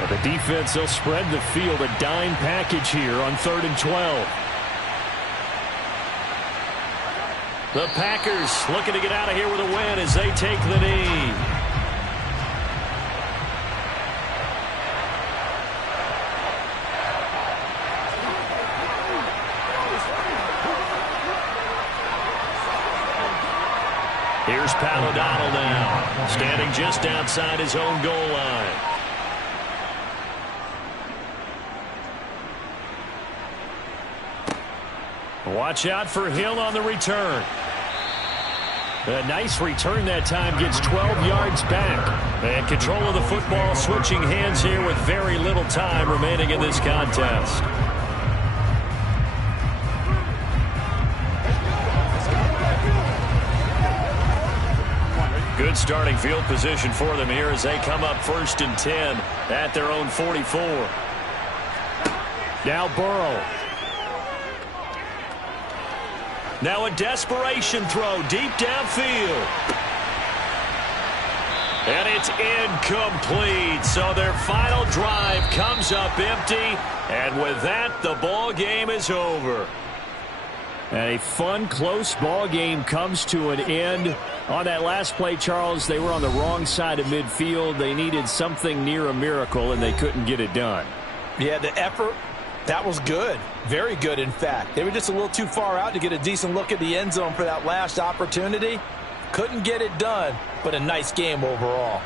And the defense, they'll spread the field, a dime package here on 3rd and 12. The Packers looking to get out of here with a win as they take the knee. Here's Pat O'Donnell now, standing just outside his own goal line. Watch out for Hill on the return. A nice return that time, gets 12 yards back. And control of the football switching hands here with very little time remaining in this contest. Good starting field position for them here as they come up 1st and 10 at their own 44. Now Burrow. Now a desperation throw deep downfield. And it's incomplete. So their final drive comes up empty. And with that, the ball game is over. And a fun, close ball game comes to an end. On that last play, Charles, they were on the wrong side of midfield. They needed something near a miracle, and they couldn't get it done. Yeah, the effort, that was good. Very good, in fact. They were just a little too far out to get a decent look at the end zone for that last opportunity. Couldn't get it done, but a nice game overall.